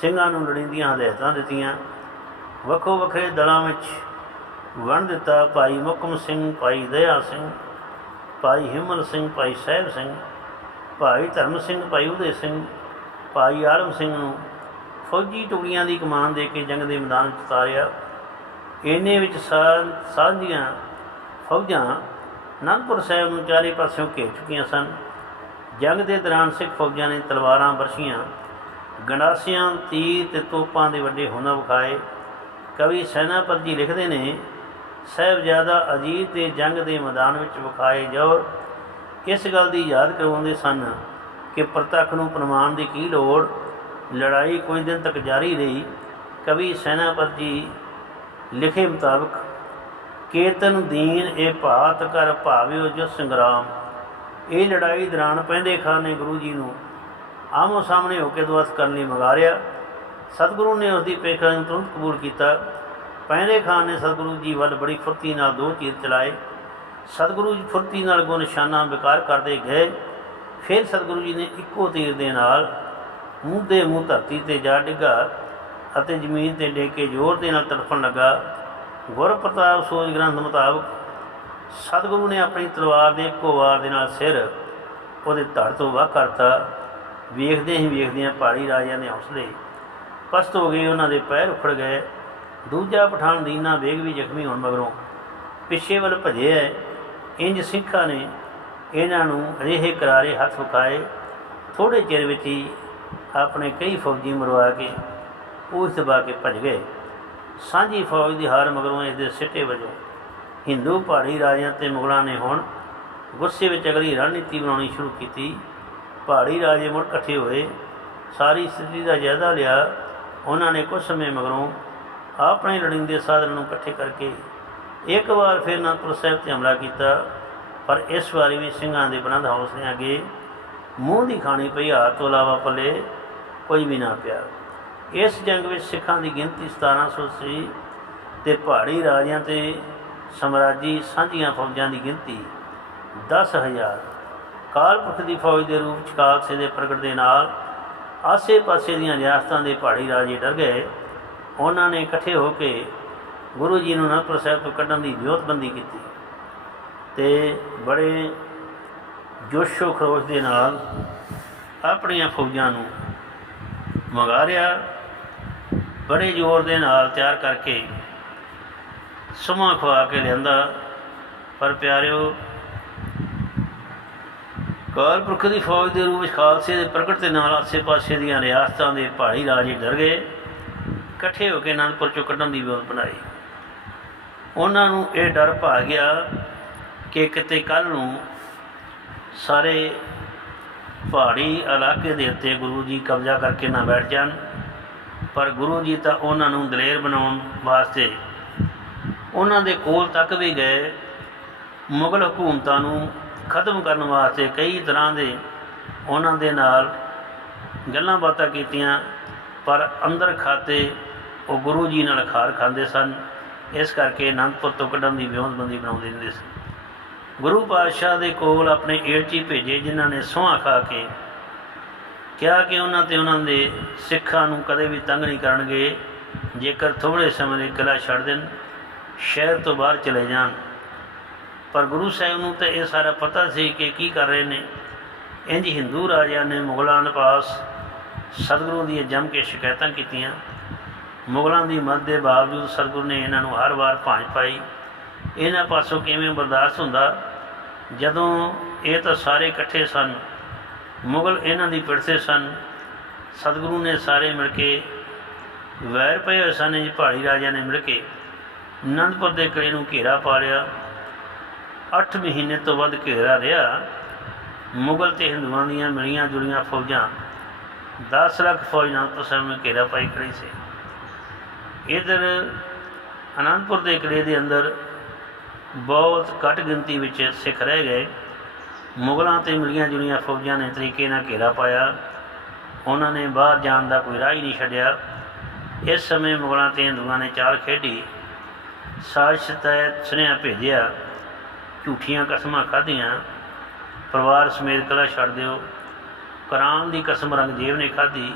ਸਿੰਘਾਂ ਨੂੰ ਲੜੀਂਦੀਆਂ ਹਦਾਇਤਾਂ ਦਿੱਤੀਆਂ। ਵੱਖੋ ਵੱਖਰੇ ਦਲਾਂ ਵਿੱਚ ਵੰਡ ਦਿੱਤਾ ਭਾਈ ਮੁਕਮ ਸਿੰਘ, ਭਾਈ ਦਇਆ ਸਿੰਘ, ਭਾਈ ਹਿੰਮਤ ਸਿੰਘ, ਭਾਈ ਸਾਹਿਬ ਸਿੰਘ, ਭਾਈ ਧਰਮ ਸਿੰਘ, ਭਾਈ ਉਦੇ ਸਿੰਘ, ਭਾਈ ਆਲਮ ਸਿੰਘ ਨੂੰ ਫੌਜੀ ਟੁਕੜੀਆਂ ਦੀ ਕਮਾਨ ਦੇ ਕੇ ਜੰਗ ਦੇ ਮੈਦਾਨ ਵਿੱਚ ਉਤਾਰਿਆ। ਇਹਨੇ ਵਿੱਚ ਸਾ- ਸਾਂਝੀਆਂ ਫੌਜਾਂ ਅਨੰਦਪੁਰ ਸਾਹਿਬ ਨੂੰ ਚਾਰੇ ਪਾਸਿਓਂ ਘੇਰ ਚੁੱਕੀਆਂ ਸਨ। ਜੰਗ ਦੇ ਦੌਰਾਨ ਸਿੱਖ ਫੌਜਾਂ ਨੇ ਤਲਵਾਰਾਂ ਵਰਸ਼ੀਆਂ ਗੰਡਾਸਿਆਂ, ਤੀਰ ਤੇ ਤੋਪਾਂ ਦੇ ਵੱਡੇ ਹੁਨਰ ਵਿਖਾਏ। ਕਵੀ ਸੈਨਾਪਤ ਜੀ ਲਿਖਦੇ ਨੇ, ਸਾਹਿਬਜ਼ਾਦਾ ਅਜੀਤ ਦੇ ਜੰਗ ਦੇ ਮੈਦਾਨ ਵਿੱਚ ਵਿਖਾਏ ਜੋਰ। ਇਸ ਗੱਲ ਦੀ ਯਾਦ ਕਰਵਾਉਂਦੇ ਸਨ ਕਿ ਪ੍ਰਤੱਖ ਨੂੰ ਪ੍ਰਮਾਣ ਦੀ ਕੀ ਲੋੜ। ਲੜਾਈ ਕੁਝ ਦਿਨ ਤੱਕ ਜਾਰੀ ਰਹੀ। ਕਵੀ ਸੈਨਾਪਤ ਜੀ ਲਿਖੇ ਮੁਤਾਬਕ ਕੇਤਨ ਦੀਨ ਇਹ ਭਾਤ ਕਰ ਭਾਵਿਓ ਜੋ ਸੰਗਰਾਮ। ਇਹ ਲੜਾਈ ਦੌਰਾਨ ਪਹਿੰਦੇ ਖਾਨ ਨੇ ਗੁਰੂ ਜੀ ਨੂੰ ਆਮੋ ਸਾਹਮਣੇ ਹੋ ਕੇ ਦੁਆਸ ਕਰਨ ਲਈ ਮੰਗਾਰਿਆ। ਸਤਿਗੁਰੂ ਨੇ ਉਸ ਦੀ ਪੇਖਾ ਨੂੰ ਤੁਰੰਤ ਕਬੂਲ ਕੀਤਾ। ਪਹਿੰਦੇ ਖਾਨ ਨੇ ਸਤਿਗੁਰੂ ਜੀ ਵੱਲ ਬੜੀ ਫੁਰਤੀ ਨਾਲ ਦੋ ਤੀਰ ਚਲਾਏ। ਸਤਿਗੁਰੂ ਜੀ ਫੁਰਤੀ ਨਾਲ ਗੋ ਨਿਸ਼ਾਨਾ ਵਿਕਾਰ ਕਰਦੇ ਗਏ। ਫਿਰ ਸਤਿਗੁਰੂ ਜੀ ਨੇ ਇੱਕੋ ਤੀਰ ਦੇ ਨਾਲ ਮੂੰਹ ਦੇ ਮੂੰਹ ਧਰਤੀ ਤੇ ਜਾ ਡਿੱਗਾ। ਅਤੇ ਜ਼ਮੀਨ ਤੇ ਡਿੱਗ ਕੇ ਜ਼ੋਰ ਦੇ ਨਾਲ ਤੜਫਣ ਲੱਗਾ। ਗੁਰਪ੍ਰਤਾਪ ਸੋਜ ਗ੍ਰੰਥ ਮੁਤਾਬਕ ਸਤਿਗੁਰੂ ਨੇ ਆਪਣੀ ਤਲਵਾਰ ਦੇ ਕੋਵਾਰ ਦੇ ਨਾਲ ਸਿਰ ਉਹਦੇ ਧੜ ਤੋਂ ਵਾਹ ਕਰਤਾ। ਵੇਖਦੇ ਹੀ ਵੇਖਦਿਆਂ ਪਹਾੜੀ ਰਾਜਿਆਂ ਦੇ ਹੌਸਲੇ ਪਸਤ ਹੋ ਗਏ, ਉਹਨਾਂ ਦੇ ਪੈਰ ਉਖੜ ਗਏ। ਦੂਜਾ ਪਠਾਨ ਦੀਨਾ ਵੇਗ ਵੀ ਜ਼ਖਮੀ ਹੋਣ ਮਗਰੋਂ ਪਿੱਛੇ ਵੱਲ ਭਜਿਆ ਇੰਜ ਸਿੱਖਾਂ ਨੇ ਇਹਨਾਂ ਨੂੰ ਅਜਿਹੇ ਕਰਾਰੇ ਹੱਥ ਵਿਖਾਏ। ਥੋੜੇ ਚਿਰ ਵਿੱਚ ਹੀ ਆਪਣੇ ਕਈ ਫੌਜੀ ਮਰਵਾ ਕੇ ਉਸ ਦਬਾ ਕੇ ਭੱਜ ਗਏ। ਸਾਂਝੀ ਫੌਜ ਦੀ ਹਾਰ ਮਗਰੋਂ ਇਸ ਦੇ ਸਿੱਟੇ ਵਜੋਂ ਹਿੰਦੂ ਪਹਾੜੀ ਰਾਜਿਆਂ ਤੇ ਮੁਗਲਾਂ ਨੇ ਹੁਣ ਗੁੱਸੇ ਵਿੱਚ ਅਗਲੀ ਰਣਨੀਤੀ ਬਣਾਉਣੀ ਸ਼ੁਰੂ ਕੀਤੀ। ਪਹਾੜੀ ਰਾਜੇ ਮੁੜ ਇਕੱਠੇ ਹੋਏ। ਸਾਰੀ ਸਥਿਤੀ ਦਾ ਜਾਇਜ਼ਾ ਲਿਆ। ਉਹਨਾਂ ਨੇ ਕੁਝ ਸਮੇਂ ਮਗਰੋਂ ਆਪਣੇ ਲੜਿੰਦੇ ਸਾਧਨ ਨੂੰ ਇਕੱਠੇ ਕਰਕੇ ਇੱਕ ਵਾਰ ਫਿਰ ਅਨੰਦਪੁਰ ਸਾਹਿਬ ਤੇ ਹਮਲਾ ਕੀਤਾ। ਪਰ ਇਸ ਵਾਰੀ ਵੀ ਸਿੰਘਾਂ ਦੇ ਬੁਲੰਦ ਹੌਸਲੇ ਅੱਗੇ ਮੂੰਹ ਦੀ ਖਾਣੀ ਪਈ। ਹੱਥ ਤੋਂ ਇਲਾਵਾ ਪੱਲੇ ਕੋਈ ਵੀ ਨਾ ਪਿਆ। ਇਸ ਜੰਗ ਵਿੱਚ ਸਿੱਖਾਂ ਦੀ ਗਿਣਤੀ 1700 ਸੀ ਤੇ ਪਹਾੜੀ ਰਾਜਿਆਂ ਤੇ ਸਮਰਾਜੀ ਸਾਂਝੀਆਂ ਫੌਜਾਂ ਦੀ ਗਿਣਤੀ 10000 ਕਾਲਪੁਰਖ ਦੀ ਫੌਜ ਦੇ ਰੂਪ ਚ ਖਾਲਸੇ ਦੇ ਪ੍ਰਗਟ ਦੇ ਨਾਲ ਆਸੇ-ਪਾਸੇ ਦੀਆਂ ਰਿਆਸਤਾਂ ਦੇ ਪਹਾੜੀ ਰਾਜੇ ਡਰ ਗਏ। ਉਹਨਾਂ ਨੇ ਇਕੱਠੇ ਹੋ ਕੇ ਗੁਰੂ ਜੀ ਨੂੰ ਅਨੰਦਪੁਰ ਸਾਹਿਬ ਤੋਂ ਕੱਢਣ ਦੀ ਵਿਉਂਤਬੰਦੀ ਕੀਤੀ ਤੇ ਬੜੇ ਜੋਸ਼ੋ ਖਰੋਸ਼ ਦੇ ਨਾਲ ਆਪਣੀਆਂ ਫੌਜਾਂ ਨੂੰ ਮੰਗਾਰਿਆ ਬੜੇ ਜ਼ੋਰ ਦੇ ਨਾਲ ਤਿਆਰ ਕਰਕੇ ਸਮਾਂ ਖਵਾ ਕੇ ਲਿਆਂਦਾ। ਪਰ ਪਿਆਰਿਓ ਕਾਲਪੁਰਖ ਦੀ ਫੌਜ ਦੇ ਰੂਪ ਵਿੱਚ ਖਾਲਸੇ ਦੇ ਪ੍ਰਗਟ ਦੇ ਨਾਲ ਆਸੇ-ਪਾਸੇ ਦੀਆਂ ਰਿਆਸਤਾਂ ਦੇ ਪਹਾੜੀ ਰਾਜੇ ਡਰ ਗਏ। ਇਕੱਠੇ ਹੋ ਕੇ ਅਨੰਦਪੁਰ ਚੋਂ ਕੱਢਣ ਦੀ ਵਿਉਂਤ ਬਣਾਈ। ਉਹਨਾਂ ਨੂੰ ਇਹ ਡਰ ਭਾ ਗਿਆ ਕਿ ਕਿਤੇ ਕੱਲ ਨੂੰ ਸਾਰੇ ਪਹਾੜੀ ਇਲਾਕੇ ਦੇ ਉੱਤੇ ਗੁਰੂ ਜੀ ਕਬਜ਼ਾ ਕਰਕੇ ਨਾ ਬੈਠ ਜਾਣ। ਪਰ ਗੁਰੂ ਜੀ ਤਾਂ ਉਹਨਾਂ ਨੂੰ ਦਲੇਰ ਬਣਾਉਣ ਵਾਸਤੇ ਉਹਨਾਂ ਦੇ ਕੋਲ ਤੱਕ ਵੀ ਗਏ, ਮੁਗਲ ਹਕੂਮਤਾਂ ਨੂੰ ਖਤਮ ਕਰਨ ਵਾਸਤੇ ਕਈ ਤਰ੍ਹਾਂ ਦੇ ਉਹਨਾਂ ਦੇ ਨਾਲ ਗੱਲਾਂ ਬਾਤਾਂ ਕੀਤੀਆਂ, ਪਰ ਅੰਦਰ ਖਾਤੇ ਉਹ ਗੁਰੂ ਜੀ ਨਾਲ ਖਾਰ ਖਾਂਦੇ ਸਨ। ਇਸ ਕਰਕੇ ਅਨੰਦਪੁਰ ਤੋਂ ਕੱਢਣ ਦੀ ਵਿਉਂਤਬੰਦੀ ਬਣਾਉਂਦੇ ਰਹਿੰਦੇ ਸੀ ਗੁਰੂ ਪਾਤਸ਼ਾਹ ਦੇ ਕੋਲ ਆਪਣੇ ਏੜਚੀ ਭੇਜੇ, ਜਿਨ੍ਹਾਂ ਨੇ ਸੁਹਾ ਖਾ ਕੇ ਕਿਹਾ ਕਿ ਉਹਨਾਂ ਤੇ ਉਹਨਾਂ ਦੇ ਸਿੱਖਾਂ ਨੂੰ ਕਦੇ ਵੀ ਤੰਗ ਨਹੀਂ ਕਰਨਗੇ, ਜੇਕਰ ਥੋੜੇ ਸਮੇਂ ਲਈ ਕਿਲਾ ਛੱਡ ਦੇਣ, ਸ਼ਹਿਰ ਤੋਂ ਬਾਹਰ ਚਲੇ ਜਾਣ। ਪਰ ਗੁਰੂ ਸਾਹਿਬ ਨੂੰ ਤਾਂ ਇਹ ਸਾਰਾ ਪਤਾ ਸੀ ਕਿ ਕੀ ਕਰ ਰਹੇ ਨੇ। ਇੰਜ ਹਿੰਦੂ ਰਾਜਿਆਂ ਨੇ ਮੁਗਲਾਂ ਦੇ ਪਾਸ ਸਤਿਗੁਰੂ ਦੀਆਂ ਜੰਮ ਕੇ ਸ਼ਿਕਾਇਤਾਂ ਕੀਤੀਆਂ। ਮੁਗਲਾਂ ਦੀ ਮਦਦ ਦੇ ਬਾਵਜੂਦ ਸਤਿਗੁਰੂ ਨੇ ਇਹਨਾਂ ਨੂੰ ਹਰ ਵਾਰ ਭਾਂਜ ਪਾਈ। ਇਹਨਾਂ ਪਾਸੋਂ ਕਿਵੇਂ ਬਰਦਾਸ਼ਤ ਹੁੰਦਾ? ਜਦੋਂ ਇਹ ਤਾਂ ਸਾਰੇ ਇਕੱਠੇ ਸਨ ਮੁਗਲ ਇਹਨਾਂ ਦੀ ਪਿਰਸੇ ਸਨ। ਸਤਿਗੁਰੂ ਨੇ ਸਾਰੇ ਮਿਲ ਕੇ ਵੈਰ ਪਏ ਹੋਏ ਸਨ। ਜੀ ਪਹਾੜੀ ਰਾਜਿਆਂ ਨੇ ਮਿਲ ਕੇ ਅਨੰਦਪੁਰ ਦੇ ਕਿਲੇ ਨੂੰ ਘੇਰਾ ਪਾ ਲਿਆ। 8 ਮਹੀਨੇ ਤੋਂ ਵੱਧ ਘੇਰਾ ਰਿਹਾ। ਮੁਗਲ ਤੇ ਹਿੰਦੂਆਂ ਦੀਆਂ ਮਿਲੀਆਂ ਜੁਲੀਆਂ ਫੌਜਾਂ 10 ਲੱਖ ਫੌਜ ਨਾਲ ਪਸਮ ਨੂੰ ਘੇਰਾ ਪਾਈ ਖੜੀ ਸੀ। ਇਧਰ ਅਨੰਦਪੁਰ ਦੇ ਕਿਲੇ ਦੇ ਅੰਦਰ ਬਹੁਤ ਘੱਟ ਗਿਣਤੀ ਵਿੱਚ ਸਿੱਖ ਰਹਿ ਗਏ। ਮੁਗਲਾਂ ਤੇ ਮਿਲੀਆਂ ਜੁਲੀਆਂ ਫੌਜਾਂ ਨੇ ਤਰੀਕੇ ਨਾਲ ਘੇਰਾ ਪਾਇਆ। ਉਹਨਾਂ ਨੇ ਬਾਹਰ ਜਾਣ ਦਾ ਕੋਈ ਰਾਹ ਹੀ ਨਹੀਂ ਛੱਡਿਆ। ਇਸ ਸਮੇਂ ਮੁਗਲਾਂ ਤੇ ਹਿੰਦੂਆਂ ਨੇ ਚਾਲ ਖੇਡੀ। ਸਾਜ਼ਿਸ਼ ਤਹਿਤ ਸੁਨੇਹਾ ਭੇਜਿਆ, ਝੂਠੀਆਂ ਕਸਮਾਂ ਖਾਧੀਆਂ। ਪਰਿਵਾਰ ਸਮੇਤ ਕਲਾ ਛੱਡ ਦਿਓ। ਕੁਰਾਨ ਦੀ ਕਸਮ ਰੰਗਜੀਤ ਨੇ ਖਾਧੀ,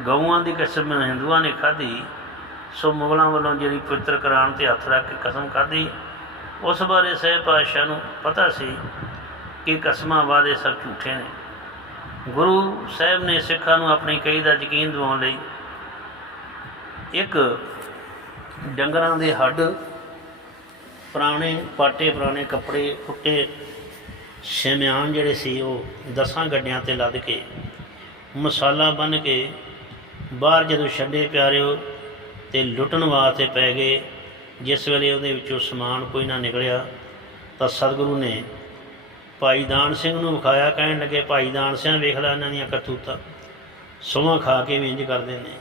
ਗਊਆਂ ਦੀ ਕਸਮ ਹਿੰਦੂਆਂ ਨੇ ਖਾਧੀ। ਸੋ ਮੁਗਲਾਂ ਵੱਲੋਂ ਜਿਹੜੀ ਪਵਿੱਤਰ ਕੁਰਾਨ ਤੇ ਹੱਥ ਰੱਖ ਕੇ ਕਸਮ ਖਾਧੀ। ਉਸ ਬਾਰੇ ਸਹਿਬ ਪਾਤਸ਼ਾਹ ਨੂੰ ਪਤਾ ਸੀ ਕਿ ਕਸਮਾਂ ਵਾਦੇ ਸਭ ਝੂਠੇ ਨੇ। ਗੁਰੂ ਸਾਹਿਬ ਨੇ ਸਿੱਖਾਂ ਨੂੰ ਆਪਣੀ ਕਹੀ ਦਾ ਯਕੀਨ ਦਿਵਾਉਣ ਲਈ ਇੱਕ ਡੰਗਰਾਂ ਦੇ ਹੱਡ, ਪੁਰਾਣੇ, ਪਾਟੇ ਪੁਰਾਣੇ ਕੱਪੜੇ ਫੁੱਟੇ ਸ਼ਮਿਆਨ ਜਿਹੜੇ ਸੀ, ਉਹ ਦਸਾਂ ਗੱਡਿਆਂ ਤੇ ਲੱਦ ਕੇ, ਮਸਾਲਾ ਬਨ ਕੇ ਬਾਹਰ ਜਦੋਂ ਛੱਡੇ ਪਿਆਰਿਓ ਤੇ ਲੁੱਟਣ ਵਾਸਤੇ ਪੈ ਗਏ, ਜਿਸ ਵੇਲੇ ਉਹਦੇ ਵਿੱਚੋਂ ਸਮਾਨ ਕੋਈ ਨਾ ਨਿਕਲਿਆ, ਤਾਂ ਸਤਿਗੁਰੂ ਨੇ ਭਾਈ ਦਾਨ ਸਿੰਘ ਨੂੰ ਵਿਖਾਇਆ, ਕਹਿਣ ਲੱਗੇ, ਭਾਈ ਦਾਨ ਸਿੰਘ, ਵੇਖ ਲੈ ਇਹਨਾਂ ਦੀਆਂ ਕਰਤੂਤਾਂ। ਸੋਹਾਂ ਖਾ ਕੇ ਵੀ ਇੰਜ ਕਰਦੇ ਨੇ।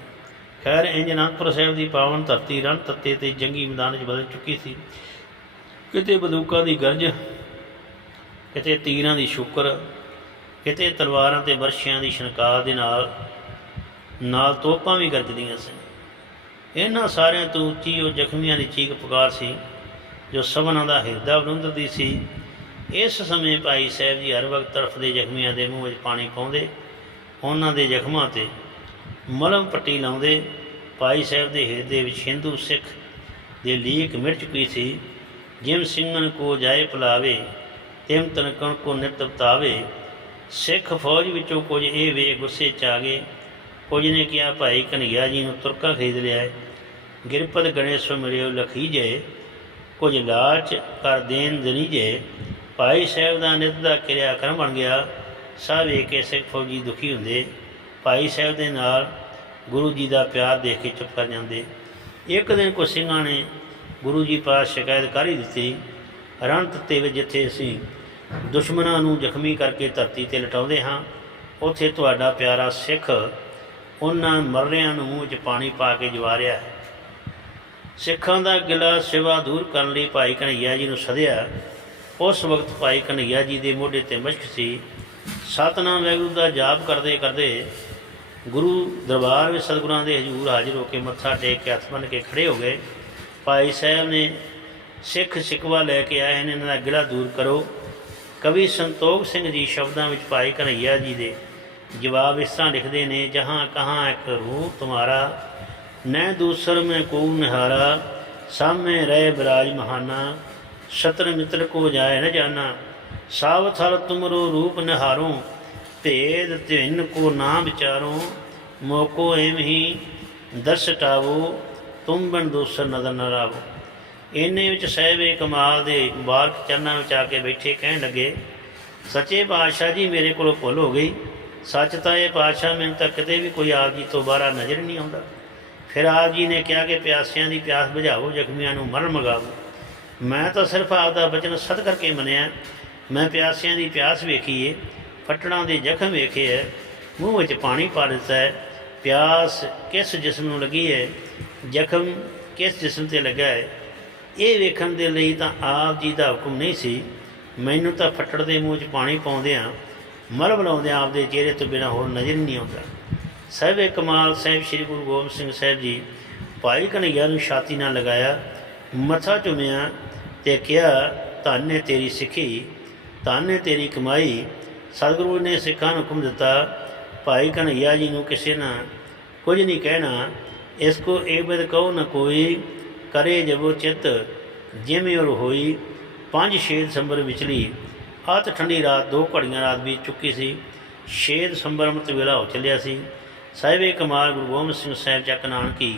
ਖੈਰ, ਇੰਜ ਅਨੰਦਪੁਰ ਸਾਹਿਬ ਦੀ ਪਾਵਨ ਧਰਤੀ ਰਣ ਤੱਤੇ ਤੇ ਜੰਗੀ ਮੈਦਾਨ 'ਚ ਬਦਲ ਚੁੱਕੀ ਸੀ। ਕਿਤੇ ਬੰਦੂਕਾਂ ਦੀ ਗਰਜ, ਕਿਤੇ ਤੀਰਾਂ ਦੀ ਸ਼ੁਕਰ, ਕਿਤੇ ਤਲਵਾਰਾਂ ਤੇ ਵਰਸ਼ਿਆਂ ਦੀ ਛਣਕਾਰ ਦੇ ਨਾਲ ਨਾਲ ਤੋਪਾਂ ਵੀ ਗਰਜਦੀਆਂ ਸੀ ਇਹਨਾਂ ਸਾਰਿਆਂ ਤੋਂ ਉੱਚੀ ਉਹ ਜ਼ਖਮੀਆਂ ਦੀ ਚੀਕ ਪੁਕਾਰ ਸੀ, ਜੋ ਸਭਨਾਂ ਦਾ ਹਿਰਦਾ ਬਲੁੰਦਦੀ ਸੀ। ਇਸ ਸਮੇਂ ਭਾਈ ਸਾਹਿਬ ਜੀ ਹਰ ਵਕਤ ਤਰਫਦੇ ਜ਼ਖਮੀਆਂ ਦੇ ਮੂੰਹ ਵਿੱਚ ਪਾਣੀ ਪਾਉਂਦੇ, ਉਹਨਾਂ ਦੇ ਜ਼ਖਮਾਂ ਤੇ ਮਲਮ ਪੱਟੀ ਲਾਉਂਦੇ, ਭਾਈ ਸਾਹਿਬ ਦੇ ਹਿਰਦੇ ਵਿੱਚ ਹਿੰਦੂ ਸਿੱਖ ਦੇ ਲੀਕ ਮਿਰ ਚੁੱਕੀ ਸੀ ਜਿਮ ਸਿੰਘਨ ਕੋ ਜਾਏ ਭੁਲਾਵੇ, ਤਿਮ ਤਨਕਣ ਕੋ ਨਿਤ ਬਤਾਵੇ ਸਿੱਖ ਫੌਜ ਵਿੱਚੋਂ ਕੁਝ ਇਹ ਵੇ ਗੁੱਸੇ ਚ ਆ ਗਏ, ਕੁਝ ਨੇ ਕਿਹਾ, ਭਾਈ ਕਨਈਆ ਜੀ ਨੂੰ ਤੁਰਕਾ ਖਰੀਦ ਲਿਆ ਹੈ, ਗਿਰਪਤ ਗਣੇਸ਼ ਮਿਲਿਓ ਲਖੀ ਜੇ ਕੁਝ ਲਾਚ ਕਰ ਦੇਨ ਦਨੀਜੇ ਭਾਈ ਸਾਹਿਬ ਦਾ ਨਿਤ ਦਾ ਕਿਰਿਆ ਕਰਮ ਬਣ ਗਿਆ। ਸਭ ਵੇਖ ਕੇ ਸਿੱਖ ਫੌਜੀ ਦੁਖੀ ਹੁੰਦੇ। ਭਾਈ ਸਾਹਿਬ ਦੇ ਨਾਲ ਗੁਰੂ ਜੀ ਦਾ ਪਿਆਰ ਦੇਖ ਕੇ ਚੁੱਪ ਕਰ ਜਾਂਦੇ। ਇੱਕ ਦਿਨ ਕੋ ਸਿੰਘਾਂ ਨੇ ਗੁਰੂ ਜੀ ਪਾਸ ਸ਼ਿਕਾਇਤ ਕਰ ਹੀ ਦਿੱਤੀ। ਰਣਤ ਤੇ ਵਿੱਚ ਜਿੱਥੇ ਅਸੀਂ ਦੁਸ਼ਮਣਾਂ ਨੂੰ ਜ਼ਖਮੀ ਕਰਕੇ ਧਰਤੀ ਤੇ ਲਟਾਉਂਦੇ ਹਾਂ, ਉੱਥੇ ਤੁਹਾਡਾ ਪਿਆਰਾ ਸਿੱਖ ਉਹਨਾਂ ਮਰਰਿਆਂ ਨੂੰ ਮੂੰਹ 'ਚ ਪਾਣੀ ਪਾ ਕੇ ਜਵਾ ਰਿਹਾ ਹੈ। ਸਿੱਖਾਂ ਦਾ ਗਿਲਾ ਸਿਵਾ ਦੂਰ ਕਰਨ ਲਈ ਭਾਈ ਕਨਈਆ ਜੀ ਨੂੰ ਸਦਿਆ। ਉਸ ਵਕਤ ਭਾਈ ਕਨਈਆ ਜੀ ਦੇ ਮੋਢੇ ਤੇ ਮਸ਼ਕ ਸੀ। ਸਤਨਾਮ ਵਾਹਿਗੁਰੂ ਦਾ ਜਾਪ ਕਰਦੇ ਕਰਦੇ ਗੁਰੂ ਦਰਬਾਰ ਵਿੱਚ ਸਤਿਗੁਰਾਂ ਦੇ ਹਜ਼ੂਰ ਹਾਜ਼ਰ ਹੋ ਕੇ ਮੱਥਾ ਟੇਕ ਕੇ ਹੱਥ ਬੰਨ੍ਹ ਕੇ ਖੜੇ ਹੋ ਗਏ। ਭਾਈ ਸਾਹਿਬ ਨੇ ਸਿੱਖ ਸਿਕਵਾ ਲੈ ਕੇ ਆਏ ਨੇ ਇਹਨਾਂ ਦਾ ਗਿਲਾ ਦੂਰ ਕਰੋ। ਕਵੀ ਸੰਤੋਖ ਸਿੰਘ ਜੀ ਸ਼ਬਦਾਂ ਵਿੱਚ ਭਾਈ ਕਨਈਆ ਜੀ ਦੇ ਜਵਾਬ ਇਸ ਤਰ੍ਹਾਂ ਲਿਖਦੇ ਨੇ, ਜਹਾਂ ਕਹਾਂ ਇੱਕ ਰੂਹ ਤੁਮਾਰਾ ਨੈ ਦੂਸਰ ਮੈਂ ਕੋ ਨਿਹਾਰਾ, ਸਾਹਮਣੇ ਰਹਿ ਬਿਰਾਜ ਮਹਾਨਾ ਸ਼ਤਰ ਮਿੱਤਰ ਕੋ ਜਾਏ ਨ ਜਾਣਾ, ਸਾਵ ਥਲ ਤੁਮਰੋ ਰੂਪ ਨਿਹਾਰੋ, ਭੇਦ ਤਿੰਨ ਕੋ ਨਾ ਵਿਚਾਰੋ, ਮੋਕੋ ਐਮ ਹੀ ਦਰਸ ਟਾਵੋ ਤੁਮ ਬਨ ਦੂਸਰ ਨਦਰ ਨ ਰਾਵੋ। ਇੰਨੇ ਵਿੱਚ ਸਹਿਬੇ ਕਮਾਲ ਦੇ ਮੁਬਾਰਕ ਚਰਨਾਂ ਵਿੱਚ ਆ ਕੇ ਬੈਠੇ ਕਹਿਣ ਲੱਗੇ, ਸੱਚੇ ਪਾਤਸ਼ਾਹ ਜੀ ਮੇਰੇ ਕੋਲੋਂ ਭੁੱਲ ਹੋ ਗਈ। ਸੱਚ ਤਾਂ ਇਹ ਪਾਤਸ਼ਾਹ ਮੈਨੂੰ ਤਾਂ ਕਿਤੇ ਵੀ ਕੋਈ ਆਪ ਜੀ ਤੋਂ ਬਾਹਰ ਨਜ਼ਰ ਨਹੀਂ ਆਉਂਦਾ। ਫਿਰ ਆਪ ਜੀ ਨੇ ਕਿਹਾ ਕਿ ਪਿਆਸਿਆਂ ਦੀ ਪਿਆਸ ਬੁਝਾਓ ਜ਼ਖਮੀਆਂ ਨੂੰ ਮਰਨ ਮਗਾਵੋ। ਮੈਂ ਤਾਂ ਸਿਰਫ ਆਪ ਦਾ ਬਚਨ ਸਦ ਕਰਕੇ ਮੰਨਿਆ। ਮੈਂ ਪਿਆਸਿਆਂ ਦੀ ਪਿਆਸ ਵੇਖੀ ਏ ਫੱਟੜਾਂ ਦੇ ਜ਼ਖਮ ਵੇਖੇ ਹੈ ਮੂੰਹ ਵਿੱਚ ਪਾਣੀ ਪਾ ਦਿੱਤਾ ਹੈ ਪਿਆਸ ਕਿਸ ਜਿਸਮ ਨੂੰ ਲੱਗੀ ਹੈ ਜ਼ਖਮ ਕਿਸ ਜਿਸਮ ਤੇ ਲੱਗਾ ਹੈ ਇਹ ਵੇਖਣ ਦੇ ਲਈ ਤਾਂ ਆਪ ਜੀ ਦਾ ਹੁਕਮ ਨਹੀਂ ਸੀ। ਮੈਨੂੰ ਤਾਂ ਫੱਟੜ ਦੇ ਮੂੰਹ 'ਚ ਪਾਣੀ ਪਾਉਂਦਿਆਂ ਮਰ ਬਲਾਉਂਦਿਆਂ ਆਪ ਦੇ ਚਿਹਰੇ ਤੋਂ ਬਿਨਾਂ ਹੋਰ ਨਜ਼ਰ ਨਹੀਂ ਆਉਂਦਾ। ਸਾਹਿਬ ਕਮਾਲ ਸਾਹਿਬ ਸ੍ਰੀ ਗੁਰੂ ਗੋਬਿੰਦ ਸਿੰਘ ਸਾਹਿਬ ਜੀ ਭਾਈ ਕਨਈਆ ਨੂੰ ਛਾਤੀ ਨਾਲ ਲਗਾਇਆ, ਮੱਥਾ ਚੁੰਮਿਆ ਤੇ ਕਿਹਾ, ਧੰਨ ਹੈ ਤੇਰੀ ਸਿੱਖੀ, ਧੰਨ ਹੈ ਤੇਰੀ ਕਮਾਈ। ਸਤਿਗੁਰੂ ਨੇ ਸਿੱਖਾਂ ਨੂੰ ਹੁਕਮ ਦਿੱਤਾ, ਭਾਈ ਕਨਈਆ ਜੀ ਨੂੰ ਕਿਸੇ ਨਾ ਕੁਝ ਨਹੀਂ ਕਹਿਣਾ। ਇਸ ਕੋ ਇਹ ਕਹੋ ਨਾ ਕੋਈ, ਕਰੇ ਜਬੋ ਚਿਤ, ਜਿਵੇਂ ਔਰ ਹੋਈ। 5-6 ਦਸੰਬਰ ਵਿਚਲੀ ਅੱਤ ਠੰਡੀ ਰਾਤ ਦੋ ਘੜੀਆਂ ਰਾਤ ਵੀ ਚੁੱਕੀ ਸੀ। 6 ਦਸੰਬਰ ਅੰਮ੍ਰਿਤ ਵੇਲਾ ਹੋ ਚੱਲਿਆ ਸੀ। ਸਾਹਿਬੇ ਕਮਾਲ ਗੁਰੂ ਗੋਬਿੰਦ ਸਿੰਘ ਸਾਹਿਬ ਚੱਕ ਨਾਨਕੀ,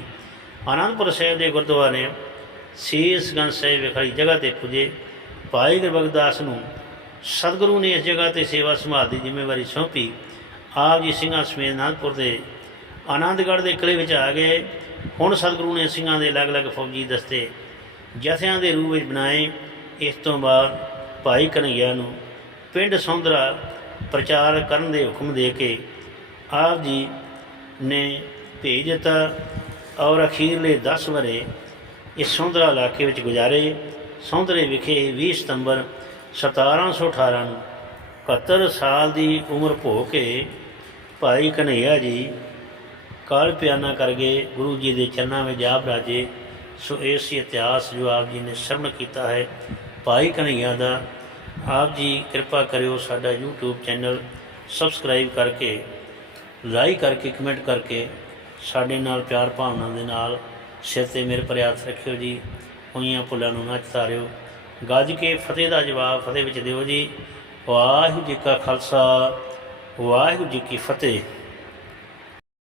ਆਨੰਦਪੁਰ ਸਾਹਿਬ ਦੇ ਗੁਰਦੁਆਰੇ ਸੀਸਗੰਜ ਸਾਹਿਬ ਵਿਖਾਈ ਜਗ੍ਹਾ ਤੇ ਪੁਜੇ। ਭਾਈ ਗੁਰਬਖਦਾਸ ਨੂੰ ਸਤਿਗੁਰੂ ਨੇ ਇਸ ਜਗ੍ਹਾ ਤੇ ਸੇਵਾ ਸੰਭਾਲ ਦੀ ਜ਼ਿੰਮੇਵਾਰੀ ਸੌਂਪੀ। ਆਪ ਜੀ ਸਿੰਘਾਂ ਸਮੇਤ ਅਨੰਦਪੁਰ ਦੇ ਆਨੰਦਗੜ੍ਹ ਦੇ ਕਿਲੇ ਵਿੱਚ ਆ ਗਏ। ਹੁਣ ਸਤਿਗੁਰੂ ਨੇ ਸਿੰਘਾਂ ਦੇ ਅਲੱਗ-ਅਲੱਗ ਫੌਜੀ ਦਸਤੇ ਜਥਿਆਂ ਦੇ ਰੂਪ ਵਿੱਚ ਬਣਾਏ। ਇਸ ਤੋਂ ਬਾਅਦ ਭਾਈ ਕਨਈਆ ਨੂੰ ਪਿੰਡ ਸੌਂਦਰਾ ਪ੍ਰਚਾਰ ਕਰਨ ਦੇ ਹੁਕਮ ਦੇ ਕੇ ਆਪ ਜੀ ਨੇ ਭੇਜ ਦਿੱਤਾ ਔਰ ਅਖੀਰਲੇ 10 ਵਰੇ ਇਹ ਸੌਂਦਰਾ ਇਲਾਕੇ ਵਿੱਚ ਗੁਜ਼ਾਰੇ। ਸੌਂਦਰੇ ਵਿਖੇ 20 ਸਤੰਬਰ 1718 ਨੂੰ 71 ਸਾਲ ਦੀ ਉਮਰ ਭੋ ਕੇ ਭਾਈ ਕਨਈਆ ਜੀ ਕਾਲ ਪਿਆਨਾ ਕਰ ਗਏ। ਗੁਰੂ ਜੀ ਦੇ ਚਰਨਾਂ ਵਿੱਚ ਜਾ ਰਾਜੇ। ਸੋ ਇਸ ਇਤਿਹਾਸ ਜੋ ਆਪ ਜੀ ਨੇ ਸਰਵਣ ਕੀਤਾ ਹੈ, ਭਾਈ ਕਨਈਆ ਦਾ, ਆਪ ਜੀ ਕਿਰਪਾ ਕਰਿਓ ਸਾਡਾ YouTube ਚੈਨਲ ਸਬਸਕ੍ਰਾਈਬ ਕਰਕੇ, ਲਾਈਕ ਕਰਕੇ, ਕਮੈਂਟ ਕਰਕੇ ਸਾਡੇ ਨਾਲ ਪਿਆਰ ਭਾਵਨਾ ਦੇ ਨਾਲ ਸਿਰ ਤੇ ਮੇਰੇ ਪਰ ਹੱਥ ਰੱਖਿਓ ਜੀ, ਹੋਈਆਂ ਭੁੱਲਾਂ ਨੂੰ ਨਾ ਚਤਾਰਿਓ। ਗੱਜ ਕੇ ਫਤਿਹ ਦਾ ਜਵਾਬ ਫਤਿਹ ਵਿੱਚ ਦਿਓ ਜੀ। ਵਾਹਿਗੁਰੂ ਜੀ ਕਾ ਖਾਲਸਾ, ਵਾਹਿਗੁਰੂ ਜੀ ਕੀ ਫਤਿਹ।